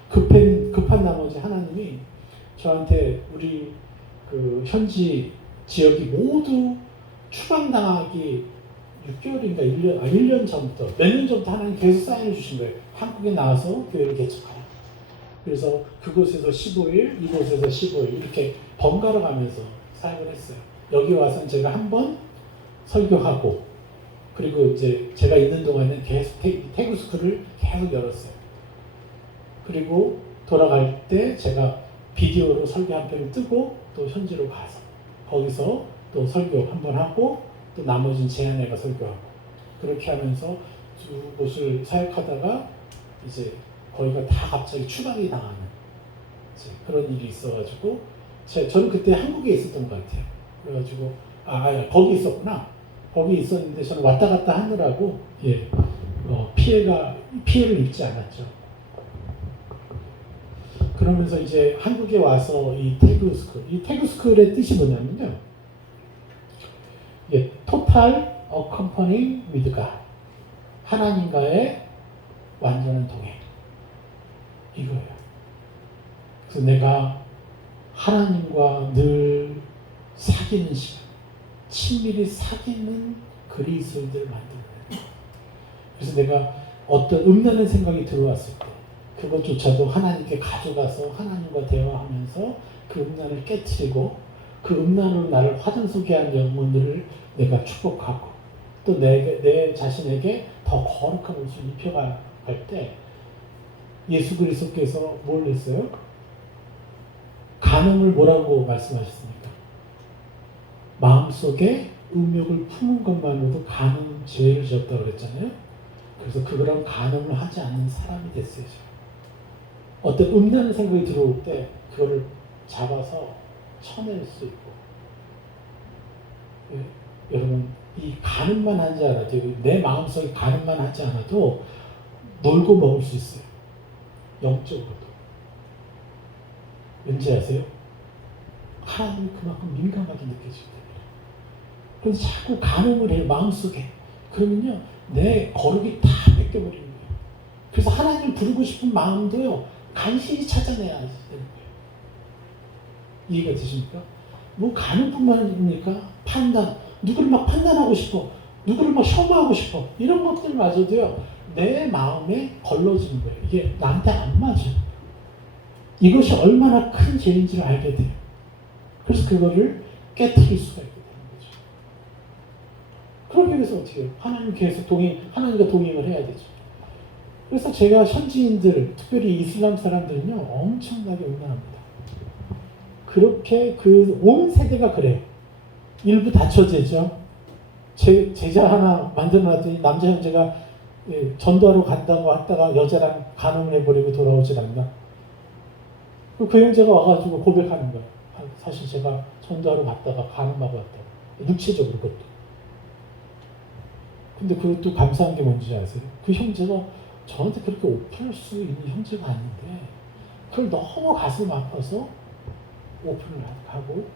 급한 나머지 하나님이 저한테 우리 그 현지 지역이 모두 추방당하기 6개월인가 1년 전부터 몇 년 전부터 하나님 계속 사인해 주신 거예요. 한국에 나와서 교회를 개척하라. 그래서 그곳에서 15일, 이곳에서 15일 이렇게 번갈아 가면서 사역을 했어요. 여기 와서는 제가 한 번 설교하고 그리고 이제 제가 있는 동안에 계속 태그스쿨을 계속 열었어요. 그리고 돌아갈 때 제가 비디오로 설교 한 편을 뜨고 또 현지로 가서 거기서 또 설교 한 번 하고 또 나머지는 제 아내가 설교하고 그렇게 하면서 두 곳을 사역하다가 이제 거기가 다 갑자기 추방이 당하는 그런 일이 있어가지고 저는 그때 한국에 있었던 것 같아요. 그래가지고 거기 있었구나. 거기 있었는데 저는 왔다 갔다 하느라고 피해를 입지 않았죠. 그러면서 이제 한국에 와서 이 태그스쿨의 뜻이 뭐냐면요. total accompanying with God. 하나님과의 완전한 동행. 이거예요. 그래서 내가 하나님과 늘 사귀는 시간, 친밀히 사귀는 그리스도인들을 만드는 거예요. 그래서 내가 어떤 음란한 생각이 들어왔을 때 그것조차도 하나님께 가져가서 하나님과 대화하면서 그 음란을 깨트리고 그 음란으로 나를 화장속에 한 영혼들을 내가 축복하고 또 내 자신에게 더 거룩한 옷을 입혀갈 때 예수 그리스도께서 뭘 했어요? 간음을 뭐라고 말씀하셨습니까? 마음속에 음욕을 품은 것만으로도 간음 죄를 지었다고 그랬잖아요. 그래서 그거랑 간음을 하지 않는 사람이 됐어요. 어떤 음란한 생각이 들어올 때 그거를 잡아서 쳐낼 수 있고 여러분 이 간음만 하지 않아도 내 마음속에 간음만 하지 않아도 놀고 먹을 수 있어요. 영적으로도. 왠지 아세요? 하나님이 그만큼 민감하게 느껴지기 때문에. 그래서 자꾸 간음을 해요. 마음속에. 그러면요. 내 거룩이 다 뺏겨버리는 거예요. 그래서 하나님을 부르고 싶은 마음도요. 간신히 찾아내야 되는 거예요. 이해가 되십니까? 뭐 간음뿐만 아닙니까? 판단. 누구를 막 판단하고 싶어. 누구를 막 혐오하고 싶어. 이런 것들마저도요. 내 마음에 걸러지는 거예요. 이게 나한테 안 맞아요. 이것이 얼마나 큰 죄인지를 알게 돼요. 그래서 그거를 깨트릴 수가 있게 되는 거죠. 그러기 위해서 어떻게 해요? 하나님 계속 하나님과 동행을 해야 되죠. 그래서 제가 현지인들, 특별히 이슬람 사람들은요, 엄청나게 음란합니다. 그렇게 온 세대가 그래요. 일부 다처제죠. 제자 하나 만들어놨더니 남자 형제가 전도하러 간다고 했다가 여자랑 간음을 해버리고 돌아오질 않나. 그 형제가 와가지고 고백하는 거예요. 사실 제가 전도하러 갔다가 간음하고 왔다고. 육체적으로 그것도. 근데 그것도 감사한 게 뭔지 아세요? 그 형제가 저한테 그렇게 오픈할 수 있는 형제가 아닌데 그걸 너무 가슴 아파서 오픈을 하고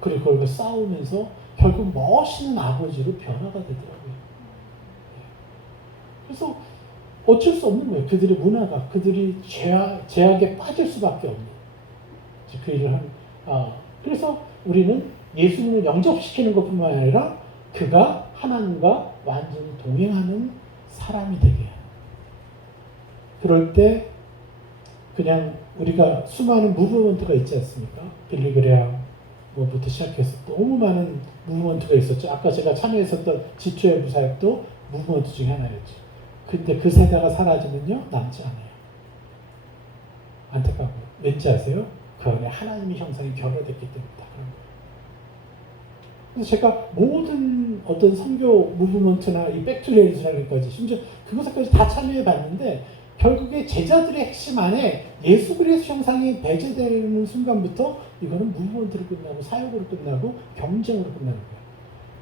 그리고 그걸 싸우면서 결국 멋있는 아버지로 변화가 되더라고요. 그래서 어쩔 수 없는 거예요. 그들의 문화가 그들이 죄악에 빠질 수밖에 없는 그 일을 그래서 우리는 예수님을 영접시키는 것뿐만 아니라 그가 하나님과 완전히 동행하는 사람이 되게 해요. 그럴 때 그냥 우리가 수많은 무브먼트가 있지 않습니까? 빌리그레아 뭐부터 시작해서 너무 많은 무브먼트가 있었죠. 아까 제가 참여했었던 지초의 부사역도 무브먼트 중에 하나였죠. 근데 그 세대가 사라지면요 남지 않아요. 안타까워요. 왠지 아세요? 그 안에 하나님의 형상이 결여됐기 때문이다. 그래서 제가 모든 어떤 선교 무브먼트나 이 백투레이즈라는까지 심지어 그것까지 다 참여해 봤는데 결국에 제자들의 핵심 안에 예수 그리스도 형상이 배제되는 순간부터 이거는 무브먼트로 끝나고 사역으로 끝나고 경쟁으로 끝나는 거예요.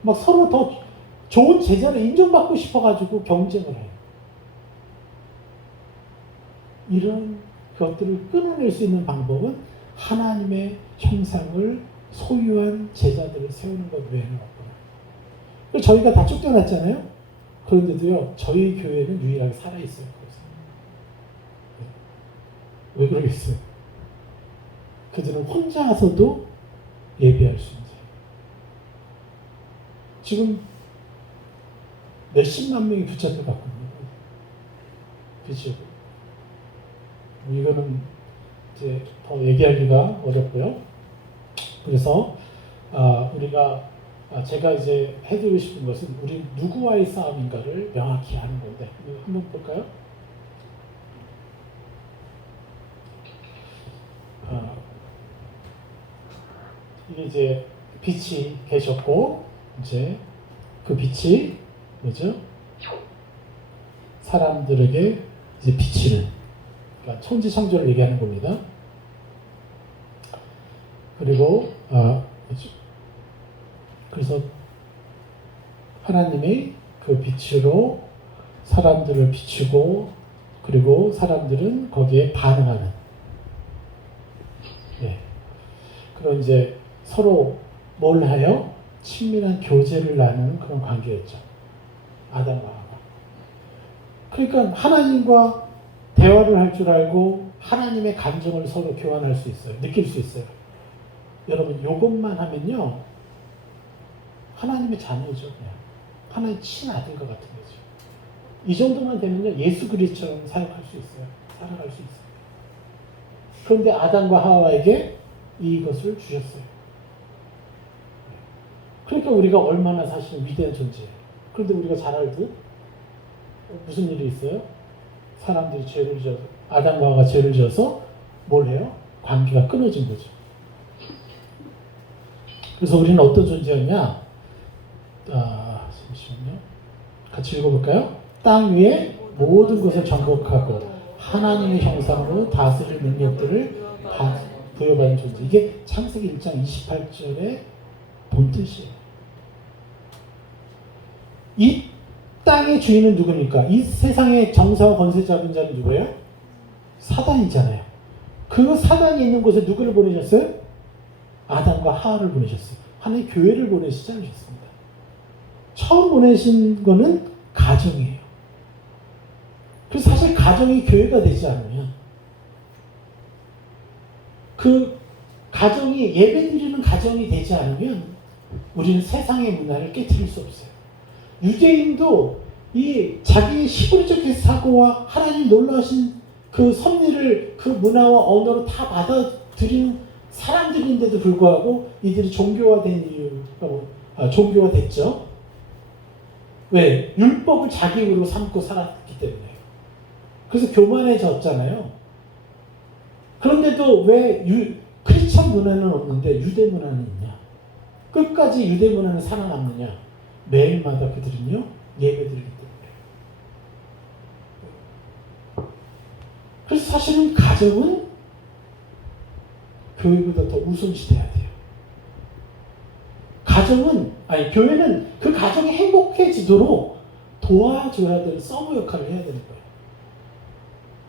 막 서로 더 좋은 제자를 인정받고 싶어가지고 경쟁을 해요. 이런 것들을 끊어낼 수 있는 방법은 하나님의 형상을 소유한 제자들을 세우는 것 외에는 없구나. 저희가 다 쫓겨났잖아요. 그런데도요, 저희 교회는 유일하게 살아있어요. 왜 그러겠어요? 그들은 혼자서도 예배할 수 있는 자예요. 지금 몇십만 명이 붙잡혀 갖고 있는 거예요. 그렇죠? 이거는 이제 더 얘기하기가 어렵고요. 그래서 우리가 제가 이제 해드리고 싶은 것은 우리 누구와의 싸움인가를 명확히 아는 건데 한번 볼까요? 이게 이제 빛이 계셨고 이제 그 빛이 뭐죠? 사람들에게 이제 비치는 그러니까 천지창조를 얘기하는 겁니다. 그리고 그래서 하나님이 그 빛으로 사람들을 비추고 그리고 사람들은 거기에 반응하는. 예. 그럼 이제 서로 뭘 하여? 친밀한 교제를 나누는 그런 관계였죠. 아담과 하와. 그러니까 하나님과 대화를 할 줄 알고 하나님의 감정을 서로 교환할 수 있어요. 느낄 수 있어요. 여러분 이것만 하면요. 하나님의 자녀죠. 그냥. 하나님 친아들과 같은 거죠. 이 정도만 되면요. 예수 그리스도처럼 사역할 수 있어요. 살아갈 수 있어요. 그런데 아담과 하와에게 이것을 주셨어요. 그러니까 우리가 얼마나 사실 위대한 존재예요. 그런데 우리가 잘 알고 무슨 일이 있어요? 사람들이 죄를 져서 아담과 하와가 죄를 져서 뭘 해요? 관계가 끊어진 거죠. 그래서 우리는 어떤 존재였냐? 잠시만요. 같이 읽어볼까요? 땅 위에 모든 것을 정복하고 하나님의 형상으로 다스릴 능력들을 부여받은 존재. 이게 창세기 1장 28절의 본뜻이에요. 이 땅의 주인은 누굽니까? 이 세상의 정사와 권세 잡은 자는 누구예요? 사단이잖아요. 그 사단이 있는 곳에 누구를 보내셨어요? 아담과 하와를 보내셨어요. 하나님 교회를 보내시지 않으셨습니다. 처음 보내신 거는 가정이에요. 그래서 사실 가정이 교회가 되지 않으면 그 가정이 예배드리는 가정이 되지 않으면 우리는 세상의 문화를 깨트릴 수 없어요. 유대인도 이 자기의 시골적인 사고와 하나님 놀라우신 그 섭리를 그 문화와 언어로 다 받아들이는 사람들인데도 불구하고 이들이 종교화된 이유가 종교화됐죠. 왜? 율법을 자기 의로 삼고 살았기 때문에. 그래서 교만해졌잖아요. 그런데도 왜 크리스천 문화는 없는데 유대 문화는 있냐? 끝까지 유대 문화는 살아남느냐? 매일마다 그들은요 예배드리기 때문에. 그래서 사실은 가정은 교회보다 더 우선시돼야 돼요. 교회는 그 가정이 행복해지도록 도와줘야 되는 서브 역할을 해야 되는 거예요.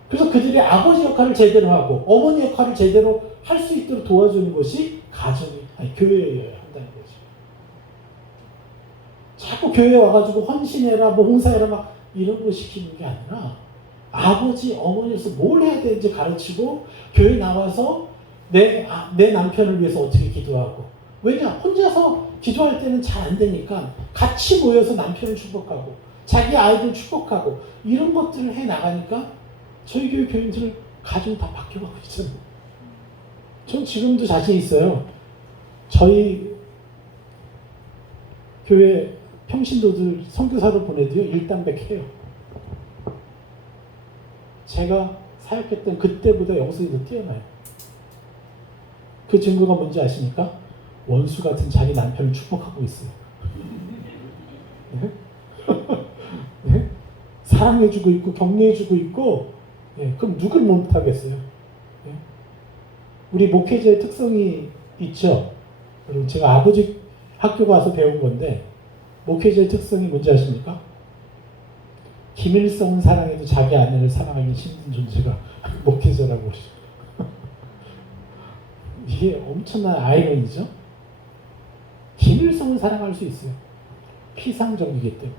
그래서 그들이 아버지 역할을 제대로 하고 어머니 역할을 제대로 할 수 있도록 도와주는 것이 교회여야 한다는 거죠. 자꾸 교회에 와가지고 헌신해라, 뭐 홍사해라 막 이런 거 시키는 게 아니라 아버지, 어머니로서 뭘 해야 되는지 가르치고 교회 나와서 내 남편을 위해서 어떻게 기도하고. 왜냐? 혼자서 기도할 때는 잘 안 되니까 같이 모여서 남편을 축복하고 자기 아이들 축복하고 이런 것들을 해 나가니까 저희 교회 교인들 가정 다 바뀌어가고 있잖아요. 전 지금도 자신 있어요. 저희 교회 평신도들 선교사로 보내도요 일단백해요. 제가 사역했던 그때보다 영성이 더 뛰어나요. 그 증거가 뭔지 아십니까? 원수 같은 자기 남편을 축복하고 있어요. 네? 네? 사랑해주고 있고 격려해주고 있고. 네, 그럼 누굴 못하겠어요? 네? 우리 목회자의 특성이 있죠. 여러분 제가 아버지 학교 가서 배운 건데 목회자의 특성이 뭔지 아십니까? 김일성은 사랑해도 자기 아내를 사랑하기 힘든 존재가 목회자라고 그러죠. 이게 엄청난 아이러니죠. 김일성은 사랑할 수 있어요. 피상적이기 때문에.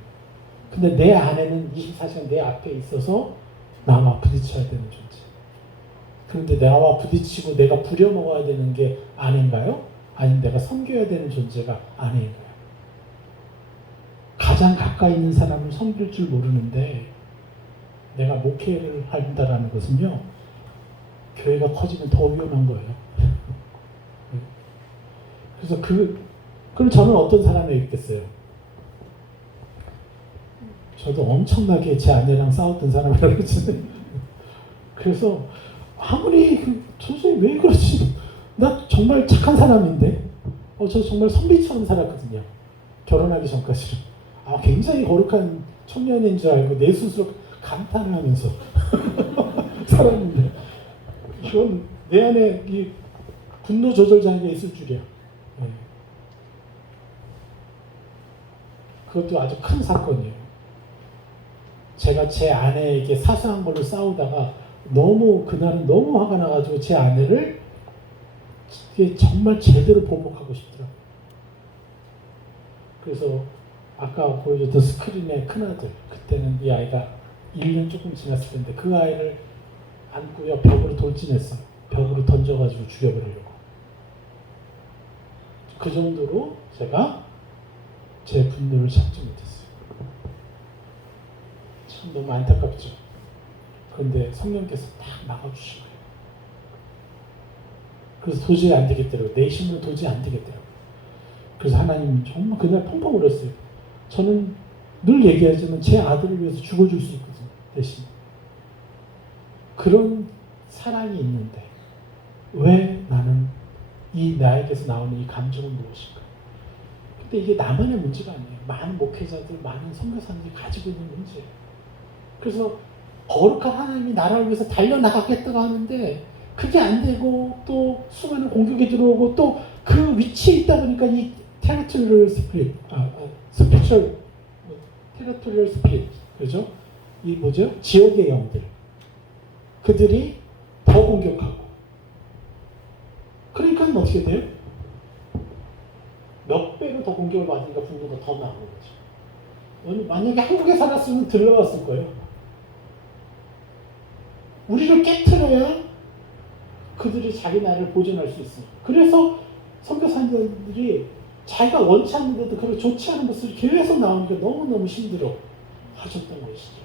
근데 내 아내는 24시간 내 앞에 있어서 나와 부딪혀야 되는 존재. 그런데 나와 부딪히고 내가 부려먹어야 되는 게 아내인가요? 아니면 내가 섬겨야 되는 존재가 아내인가요? 가장 가까이 있는 사람을 섬길 줄 모르는데 내가 목회를 한다라는 것은요 교회가 커지면 더 위험한 거예요. 그래서 그럼 저는 어떤 사람이겠어요? 저도 엄청나게 제 아내랑 싸웠던 사람이라고 그러잖아요. 그래서 아무리 도저히 왜 그러지? 나 정말 착한 사람인데 저 정말 선비처럼 살았거든요. 결혼하기 전까지는. 굉장히 거룩한 청년인 줄 알고 내 스스로 감탄을 하면서 살았는데 이건 내 안에 이 분노 조절 장애가 있을 줄이야. 네. 그것도 아주 큰 사건이에요. 제가 제 아내에게 사소한 걸로 싸우다가 그날은 너무 화가 나가지고 제 아내를 정말 제대로 보복하고 싶더라고요. 그래서 아까 보여줬던 스크린의 큰아들, 그때는 이 아이가 1년 조금 지났을 텐데 그 아이를 안고요 벽으로 돌진했어. 벽으로 던져가지고 죽여버리려고. 그 정도로 제가 제 분노를 참지 못했어요. 참 너무 안타깝죠. 그런데 성령께서 딱 막아주신 거예요. 그래서 도저히 안 되겠더라고요. 내 힘으로 도저히 안 되겠더라고요. 그래서 하나님 정말 그날 펑펑 울었어요. 저는 늘 얘기하지만 제 아들을 위해서 죽어줄 수 있거든요. 대신. 그런 사랑이 있는데 왜 나는 이 나에게서 나오는 이 감정은 무엇인가? 근데 이게 나만의 문제가 아니에요. 많은 목회자들, 많은 선교사들이 가지고 있는 문제예요. 그래서 거룩한 하나님이 나라를 위해서 달려나가겠다고 하는데 그게 안 되고 또 수많은 공격이 들어오고 또 그 위치에 있다 보니까 이 테리토리얼 스피릿, 스피리추얼 테리토리얼 스피릿, 그죠? 이 뭐죠? 지역의 영들, 그들이 더 공격하고. 그러니까 어떻게 돼요? 몇 배로 더 공격을 받으니까 분노가 더 나오는 거죠. 만약에 한국에 살았으면 들러갔을 거예요. 우리를 깨트려야 그들이 자기 나라를 보존할 수 있어요. 그래서 선교사님들이 자기가 원치 않는데도 그런 좋지 않은 모습이 계속 나오니까 너무너무 힘들어 하셨던 것이죠.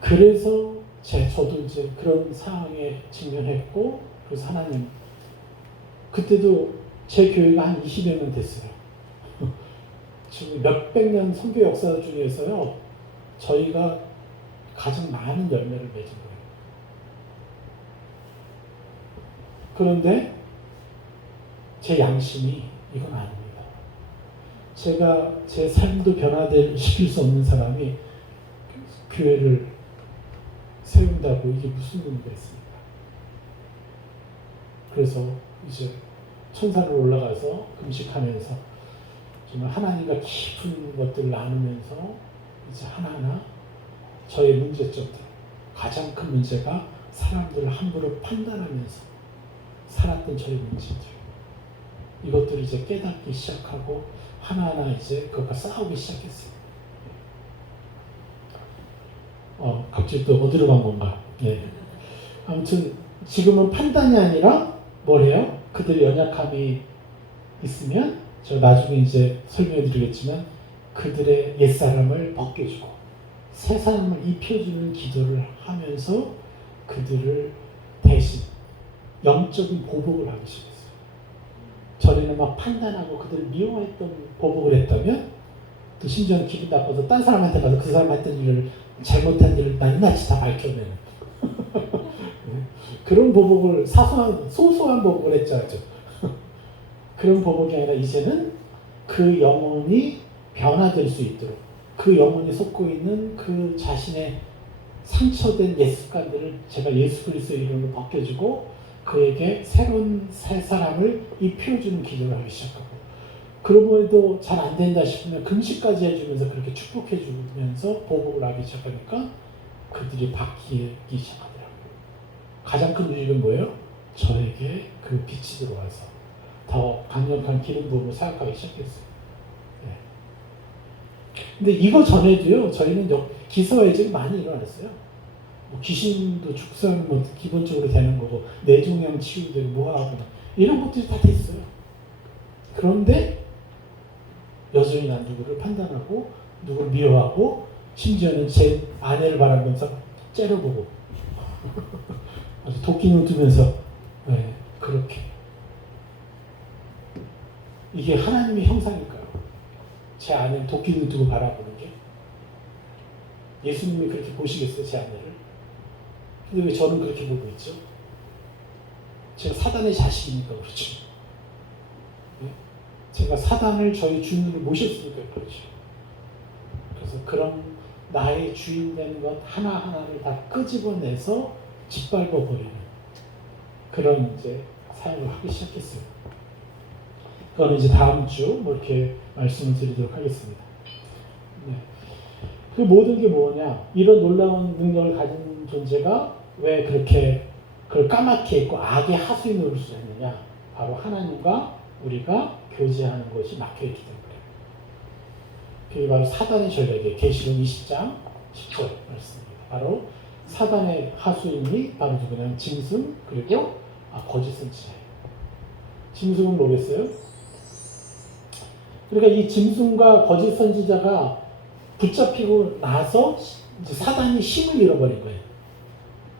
그래서 저도 이제 그런 상황에 직면했고, 그래서 하나님, 그때도 제 교회가 한 20여 년 됐어요. 지금 몇백 년 선교 역사 중에서요, 저희가 가장 많은 열매를 맺은 거예요. 그런데 제 양심이 이건 아닙니다. 제가 제 삶도 변화시킬 수 없는 사람이 교회를 세운다고 이게 무슨 의미가 있습니까? 그래서 이제 천사로 올라가서 금식하면서 정말 하나님과 깊은 것들을 나누면서 이제 하나하나 저의 문제점들, 가장 큰 문제가 사람들을 함부로 판단하면서 살았던 저의 문제들, 이것들을 이제 깨닫기 시작하고 하나하나 이제 그것과 싸우기 시작했어요. 갑자기 또 어디로 간 건가? 예. 아무튼 지금은 판단이 아니라 뭘 해요? 그들의 연약함이 있으면 저 나중에 이제 설명해 드리겠지만 그들의 옛사람을 벗겨주고 새 사람을 입혀주는 기도를 하면서 그들을 대신 영적인 보복을 하기 시작했어요. 전에는 막 판단하고 그들을 미워했던 보복을 했다면 또 심지어는 기분 나빠서 딴 사람한테 가서 그 사람 했던 일을 잘못한 일을 낱낱이 다 밝혀내는 그런 보복을 소소한 보복을 했죠. 그런 보복이 아니라 이제는 그 영혼이 변화될 수 있도록 그 영혼이 속고 있는 그 자신의 상처된 옛 습관들을 제가 예수 그리스도의 이름으로 벗겨주고 그에게 새로운 새 사람을 입혀주는 기도를 하기 시작하고 그러고 해도 잘 안 된다 싶으면 금식까지 해주면서 그렇게 축복해주면서 보복을 하기 시작하니까 그들이 바뀌기 시작하더라고요. 가장 큰 이유는 뭐예요? 저에게 그 빛이 들어와서 더 강력한 기름 부음을 생각하기 시작했어요. 네. 근데 이거 전에도요, 저희는 기서회적이 많이 일어났어요. 뭐 귀신도 축성 뭐 기본적으로 되는 거고 뇌종양 치유되고 뭐하고 이런 것들이 다 됐어요. 그런데 여전히 난 누구를 판단하고 누구를 미워하고 심지어는 제 아내를 바라면서 째려보고 아주 도끼눈 뜨면서 네, 그렇게 이게 하나님의 형상일까요? 제 아내를 도끼눈 뜨고 바라보는 게 예수님이 그렇게 보시겠어요? 제 아내를? 근데 왜 저는 그렇게 보고 있죠? 제가 사단의 자식이니까 그렇죠. 네? 제가 사단을 저희 주인으로 모셨으니까 그렇죠. 그래서 그런 나의 주인된 것 하나하나를 다 끄집어내서 짓밟아버리는 그런 이제 사역을 하기 시작했어요. 그거는 이제 다음 주 뭐 이렇게 말씀을 드리도록 하겠습니다. 네. 그 모든 게 뭐냐? 이런 놀라운 능력을 가진 존재가 왜 그렇게 그걸 까맣게 했고 악의 하수인으로 했느냐? 바로 하나님과 우리가 교제하는 것이 막혀있기 때문에 그게 바로 사단의 전략이에요. 계시록 20장 10절 말씀입니다. 바로 사단의 하수인이 바로 누구냐면 짐승 그리고 거짓 선지자예요. 짐승은 뭐겠어요? 그러니까 이 짐승과 거짓 선지자가 붙잡히고 나서 이제 사단이 힘을 잃어버린 거예요.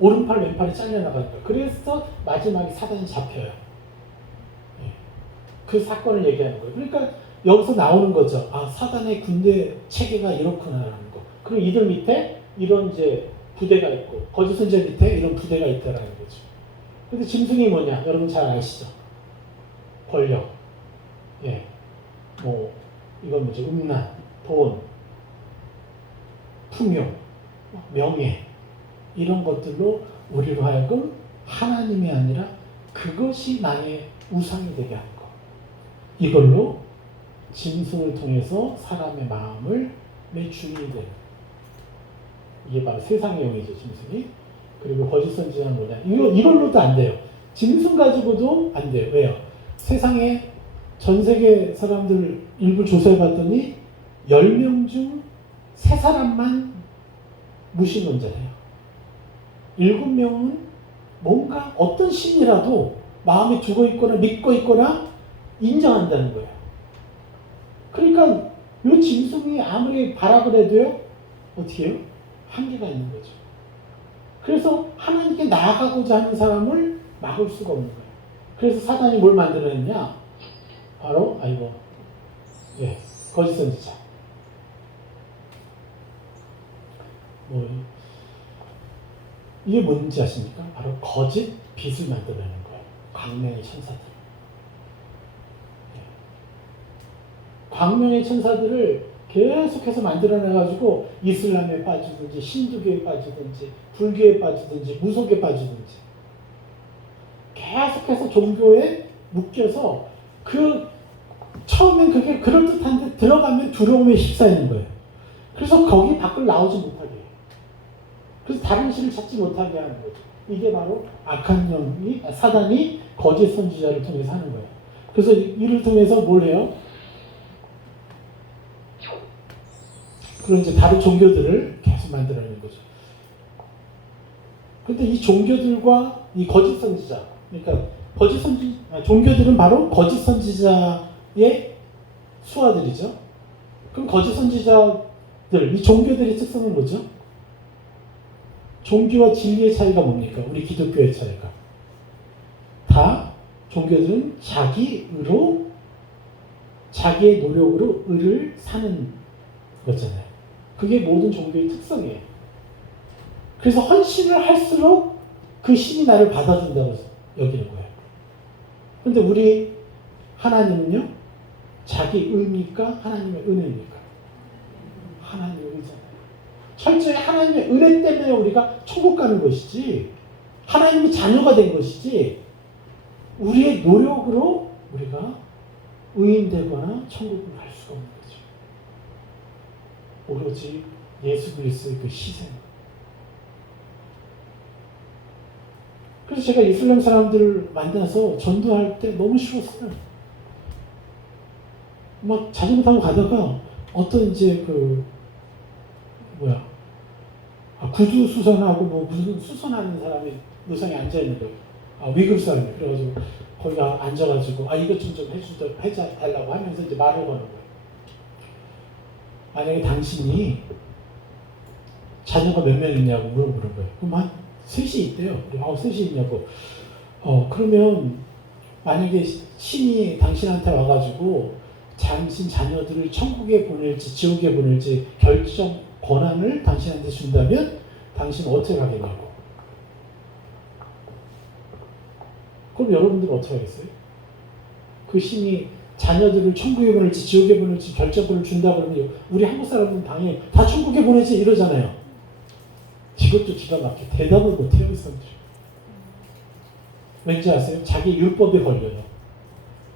오른팔 왼팔이 잘려나가니까. 그래서 마지막에 사단이 잡혀요. 예. 그 사건을 얘기하는 거예요. 그러니까 여기서 나오는 거죠. 아, 사단의 군대 체계가 이렇구나라는 거. 그리고 이들 밑에 이런 이제 부대가 있고 거짓 선지자 밑에 이런 부대가 있다라는 거죠. 근데 짐승이 뭐냐? 여러분 잘 아시죠? 권력, 예, 뭐 이건 뭐죠? 음란, 돈, 풍요, 명예 이런 것들로 우리로 하여금 하나님이 아니라 그것이 나의 우상이 되게 하는 것. 이걸로 짐승을 통해서 사람의 마음을 매주인이 되는. 이게 바로 세상의 영이죠, 짐승이. 그리고 거짓 선지자는 뭐냐? 이걸로도 안 돼요. 짐승 가지고도 안 돼요. 왜요? 세상에 전 세계 사람들 일부 조사해봤더니 10명 중 3사람만 무신론자래요. 7명은 뭔가 어떤 신이라도 마음에 두고 있거나 믿고 있거나 인정한다는 거예요. 그러니까 이 짐승이 아무리 발악을 해도요, 어떻게 해요? 한계가 있는 거죠. 그래서 하나님께 나아가고자 하는 사람을 막을 수가 없는 거예요. 그래서 사단이 뭘 만들어냈냐? 바로 거짓 선지자. 이게 뭔지 아십니까? 바로 거짓 빛을 만들어내는 거예요. 광명의 천사들. 광명의 천사들을 계속해서 만들어내가지고 이슬람에 빠지든지 신두교에 빠지든지 불교에 빠지든지 무속에 빠지든지 계속해서 종교에 묶여서 처음엔 그게 그럴듯한데 들어가면 두려움에 휩싸이는 거예요. 그래서 거기 밖을 나오지 못하게 해요. 그래서 다른 신을 찾지 못하게 하는 거죠. 이게 바로 악한 영이 사단이 거짓 선지자를 통해서 하는 거예요. 그래서 이를 통해서 뭘 해요? 그런 이제 다른 종교들을 계속 만들어내는 거죠. 근데 이 종교들과 이 거짓 선지자, 그러니까 종교들은 바로 거짓 선지자의 수하들이죠. 그럼 거짓 선지자들, 이 종교들의 특성은 뭐죠? 종교와 진리의 차이가 뭡니까? 우리 기독교의 차이가. 다 종교들은 자기의 노력으로 의를 사는 거잖아요. 그게 모든 종교의 특성이에요. 그래서 헌신을 할수록 그 신이 나를 받아준다고 여기는 거예요. 그런데 우리 하나님은요, 자기 의입니까? 하나님의 은혜입니까? 하나님의 의잖아요. 철저히 하나님의 은혜 때문에 우리가 천국 가는 것이지, 하나님의 자녀가 된 것이지, 우리의 노력으로 우리가 의인되거나 천국을 갈 수가 없는 거죠. 오로지 예수 그리스도의 그 희생. 그래서 제가 이슬람 사람들을 만나서 전도할 때 너무 쉬웠어요. 막 자전거 타고 가다가 어떤 이제 구두 수선하고 무슨 수선하는 사람이 의상에 앉아 있는 거예요. 위급 사람이. 그래가지고 거기가 앉아가지고 이것 좀 해달라고 하면서 이제 말을 거는 거예요. 만약에 당신이 자녀가 몇 명 있냐고 물어보는 거예요. 그럼 한 3이 있대요. 3이 있냐고. 그러면 만약에 신이 당신한테 와가지고 당신 자녀들을 천국에 보낼지 지옥에 보낼지 결정 권한을 당신한테 준다면 당신은 어떻게 하겠냐고. 그럼 여러분들은 어떻게 하겠어요? 그 신이 자녀들을 천국에 보낼지 지옥에 보낼지 결정권을 준다 그러면 우리 한국 사람은 당연히 다 천국에 보내지 이러잖아요. 이것도 기가 막혀. 대답을 못해요, 이 사람들이. 왠지 아세요? 자기 율법에 걸려요.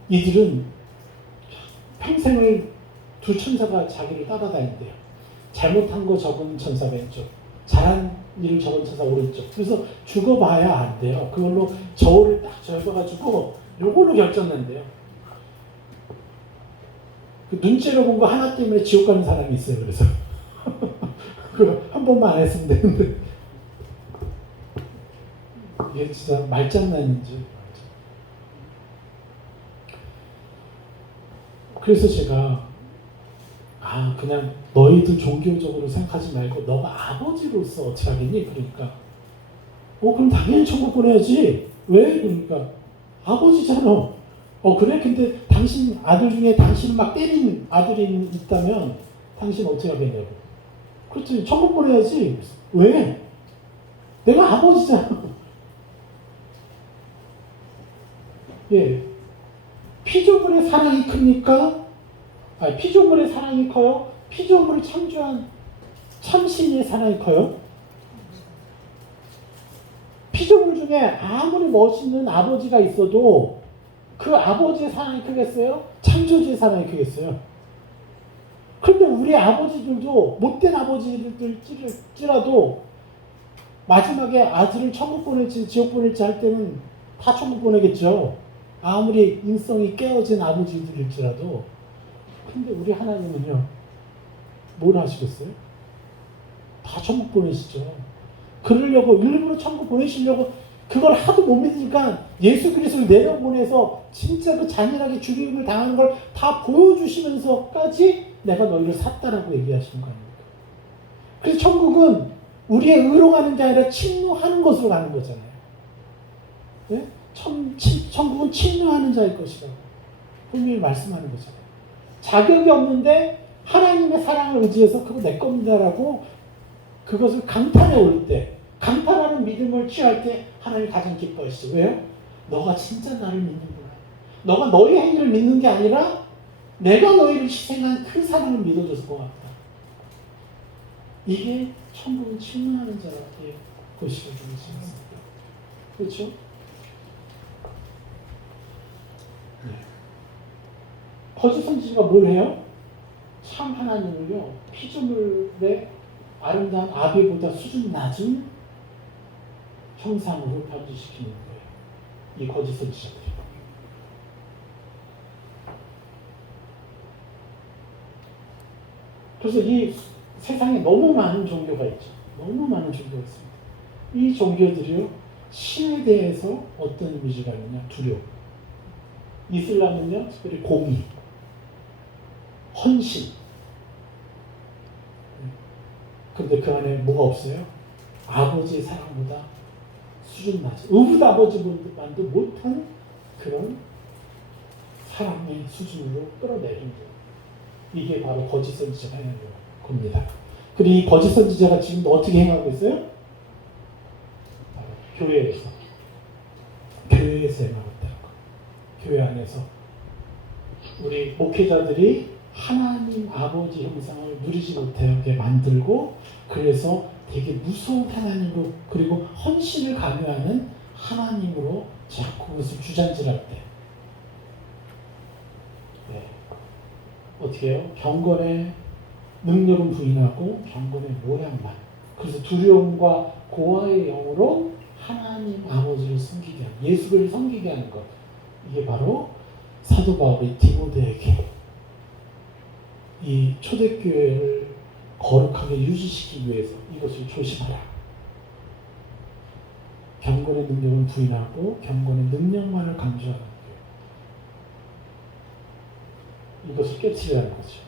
이들은 평생을 두 천사가 자기를 따라다닌대요. 잘못한 거 적은 천사 왼쪽, 잘한 일을 적은 천사 오른쪽. 그래서 죽어봐야 안 돼요. 그걸로 저울을 딱 적어가지고 요걸로 결정난대요. 그 눈째로 본 거 하나 때문에 지옥 가는 사람이 있어요. 그래서 그거 한 번만 안 했으면 되는데 이게 진짜 말장난인지. 그래서 제가 그냥 너희도 종교적으로 생각하지 말고 너가 아버지로서 어떻게 하겠니? 그러니까 그럼 당연히 천국 보내야지. 왜? 그러니까 아버지잖아. 그래? 근데 당신 아들 중에 당신을 막 때린 아들이 있다면 당신 어떻게 하겠냐고. 그렇지. 천국 보내야지. 왜? 내가 아버지잖아. 예. 피조물의 사랑이 큽니까? 피조물의 사랑이 커요? 피조물을 창조한 참신의 사랑이 커요? 피조물 중에 아무리 멋있는 아버지가 있어도 그 아버지의 사랑이 크겠어요? 창조주의 사랑이 크겠어요? 그런데 우리 아버지들도 못된 아버지들일지라도 마지막에 아들을 천국 보낼지 지옥 보낼지 할 때는 다 천국 보내겠죠. 아무리 인성이 깨어진 아버지들일지라도. 근데 우리 하나님은요, 뭘 하시겠어요? 다 천국 보내시죠. 그러려고 일부러 천국 보내시려고 그걸 하도 못 믿으니까 예수 그리스도를 내려보내서 진짜 그 잔인하게 죽임을 당하는 걸 다 보여주시면서까지 내가 너희를 샀다라고 얘기하시는 거 아닙니까? 그래서 천국은 우리의 의로 가는 게 아니라 침노하는 것으로 가는 거잖아요. 네? 천국은 침노하는 자일 것이라고 분명히 말씀하는 거잖아요. 자격이 없는데 하나님의 사랑을 의지해서 그거 내 겁니다라고 그것을 강탄해 올 때, 강탄하는 믿음을 취할 때 하나님이 가장 기뻐하시죠. 왜요? 너가 진짜 나를 믿는구나. 너가 너의 행위를 믿는 게 아니라 내가 너희를 희생한 그 사랑을 믿어줘서 고맙다. 이게 천국을 침노하는 자의 것이라고 생각합니다. 그렇죠? 네. 거짓 선지자가 뭘 해요? 참 하나님을요, 피조물의 아름다운 아비보다 수준 낮은 형상으로 변질시키는 거예요. 이 거짓 선지자들이. 그래서 이 세상에 너무 많은 종교가 있죠. 너무 많은 종교가 있습니다. 이 종교들이요, 신에 대해서 어떤 이미지가 있느냐? 두려움. 이슬람은요, 특별히 공의, 헌신. 근데 그 안에 뭐가 없어요? 아버지의 사랑보다 수준 낮은, 의붓 아버지만도 못한 그런 사랑의 수준으로 끌어내린 거예요. 이게 바로 거짓 선지자가 행하는 겁니다. 그리고 이 거짓 선지자가 지금 어떻게 행하고 있어요? 바로 교회에서 행하고 있다는 거. 교회 안에서 우리 목회자들이 하나님 아버지 형상을 누리지 못하게 만들고, 그래서 되게 무서운 하나님으로, 그리고 헌신을 강요하는 하나님으로 자꾸 그것을 주장질할 때, 네. 어떻게 해요? 경건의 능력은 부인하고 경건의 모양만, 그래서 두려움과 고아의 영으로 하나님 아버지를 섬기게 하는, 예수를 섬기게 하는 것. 이게 바로 사도 바울이 디모데에게 이 초대교회를 거룩하게 유지시키기 위해서 이것을 조심하라. 경건의 능력은 부인하고 경건의 능력만을 강조하는 거예요. 이것을 깨트리라는 거죠.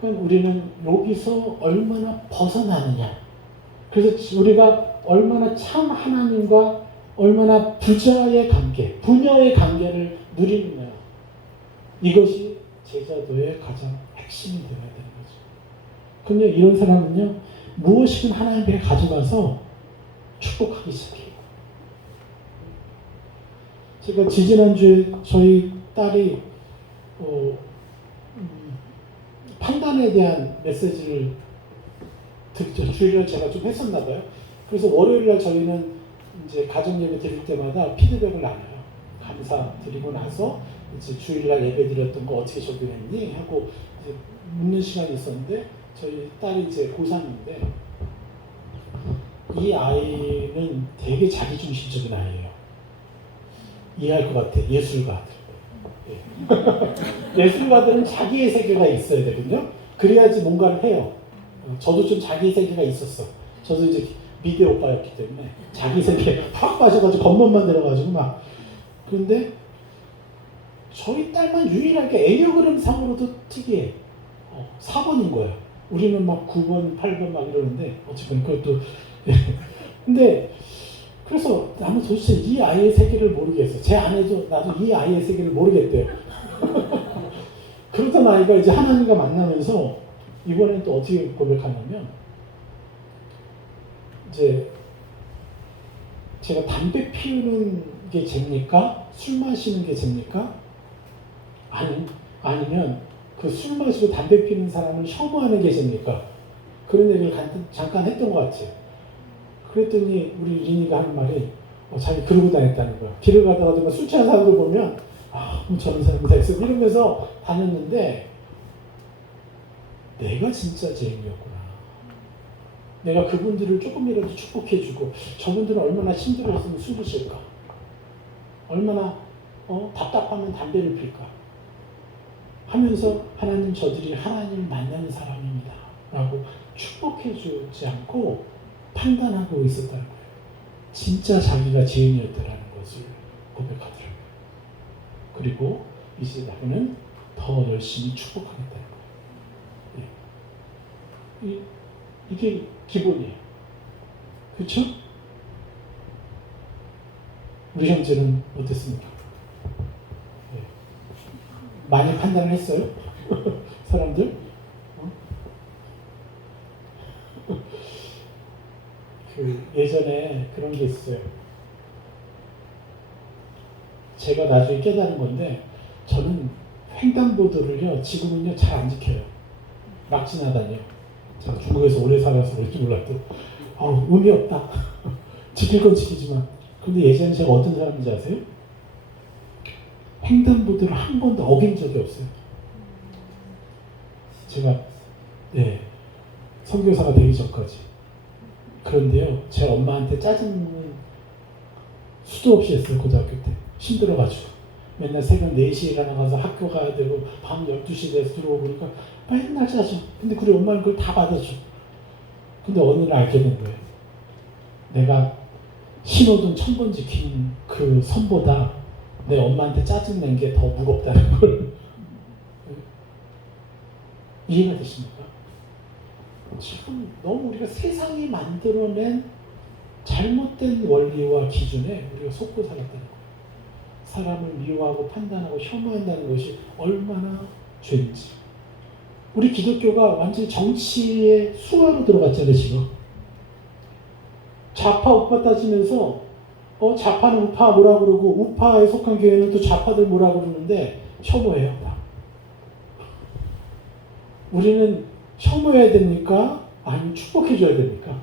그럼 우리는 여기서 얼마나 벗어나느냐. 그래서 우리가 얼마나 참 하나님과 얼마나 부자의 관계, 부녀의 관계를 누리느냐. 이것이 제자도의 가장 핵심이 되어야 되는 거죠. 그럼요, 이런 사람은요, 무엇이든 하나님 앞에 가져가서 축복하기 시작해요. 제가 지지난주에 저희 딸이 판단에 대한 메시지를 주일날 제가 좀 했었나 봐요. 그래서 월요일날 저희는 이제 가정 예배 드릴 때마다 피드백을 나눠요. 감사드리고 나서 이제 주일날 예배 드렸던 거 어떻게 적용했니? 하고 이제 묻는 시간이 있었는데, 저희 딸이 이제 고3인데 이 아이는 되게 자기중심적인 아이예요. 이해할 것 같아. 예술가들. 예술가들은 자기의 세계가 있어야 되거든요. 그래야지 뭔가를 해요. 저도 좀 자기 세계가 있었어. 저도 이제 미대 오빠였기 때문에 자기 세계에 팍 빠져가지고 겉멋만 들어가지고 막. 그런데 저희 딸만 유일하게 애니어그램 상으로도 특이해. 4번인 거예요. 우리는 막 9번, 8번 막 이러는데 어쨌든 그것도 근데 그래서 나는 도대체 이 아이의 세계를 모르겠어. 제 아내도 나도 이 아이의 세계를 모르겠대요. 그러던 아이가 이제 하나님과 만나면서 이번엔 또 어떻게 고백하냐면 이제 제가 담배 피우는 게 죄입니까? 술 마시는 게 죄입니까? 아니면 그 술 마시고 담배 피우는 사람을 혐오하는 게 죄입니까? 그런 얘기를 잠깐 했던 것 같아요. 그랬더니 우리 리니가 하는 말이 자기 그러고 다녔다는 거야. 길을 가다가도 술 취한 사람들 보면 저런 사람이 다 있어 이러면서 다녔는데 내가 진짜 죄인이었구나. 내가 그분들을 조금이라도 축복해주고 저분들은 얼마나 힘들어했으면 술을 쉴까. 얼마나 답답하면 담배를 필까 하면서 하나님 저들이 하나님을 만나는 사람입니다 라고 축복해주지 않고 판단하고 있었다는 거예요. 진짜 자기가 죄인이었다라는 것을 고백하더라고요. 그리고 이제 나는 더 열심히 축복하겠다는 거예요. 이게 기본이에요. 그렇죠? 우리 형제는 어땠습니까? 많이 판단을 했어요? 사람들? 예전에 그런 게 있어요. 제가 나중에 깨달은 건데 저는 횡단보도를요 지금은요 잘 안 지켜요. 막 지나다녀요. 제가 중국에서 오래 살아서 그런지 몰라도 의미 없다. 지킬 건 지키지만. 근데 예전에 제가 어떤 사람인지 아세요? 횡단보도를 한 번도 어긴 적이 없어요. 제가 선교사가 되기 전까지. 그런데요, 제 엄마한테 짜증은 수도 없이 했어요. 고등학교 때. 힘들어가지고. 맨날 새벽 4시에 일어나서 학교 가야 되고 밤 12시에 돼서 들어오고 그러니까 맨날 짜증. 근데 우리 엄마는 그걸 다 받아줘. 근데 어느 날 알게 된 거예요. 내가 신호등 1000번 지킨 그 선보다 내 엄마한테 짜증낸 게 더 무겁다는 걸 이해가 되십니까? 지금 너무 우리가 세상이 만들어낸 잘못된 원리와 기준에 우리가 속고 살았다는 거예요. 사람을 미워하고 판단하고 혐오한다는 것이 얼마나 죄인지. 우리 기독교가 완전히 정치의 수화로 들어갔잖아요, 지금. 좌파 우파 따지면서 좌파는 우파 뭐라 그러고 우파에 속한 교회는 또 좌파들 뭐라 그러는데 혐오해요. 우리는 혐오해야 됩니까? 아니면 축복해줘야 됩니까?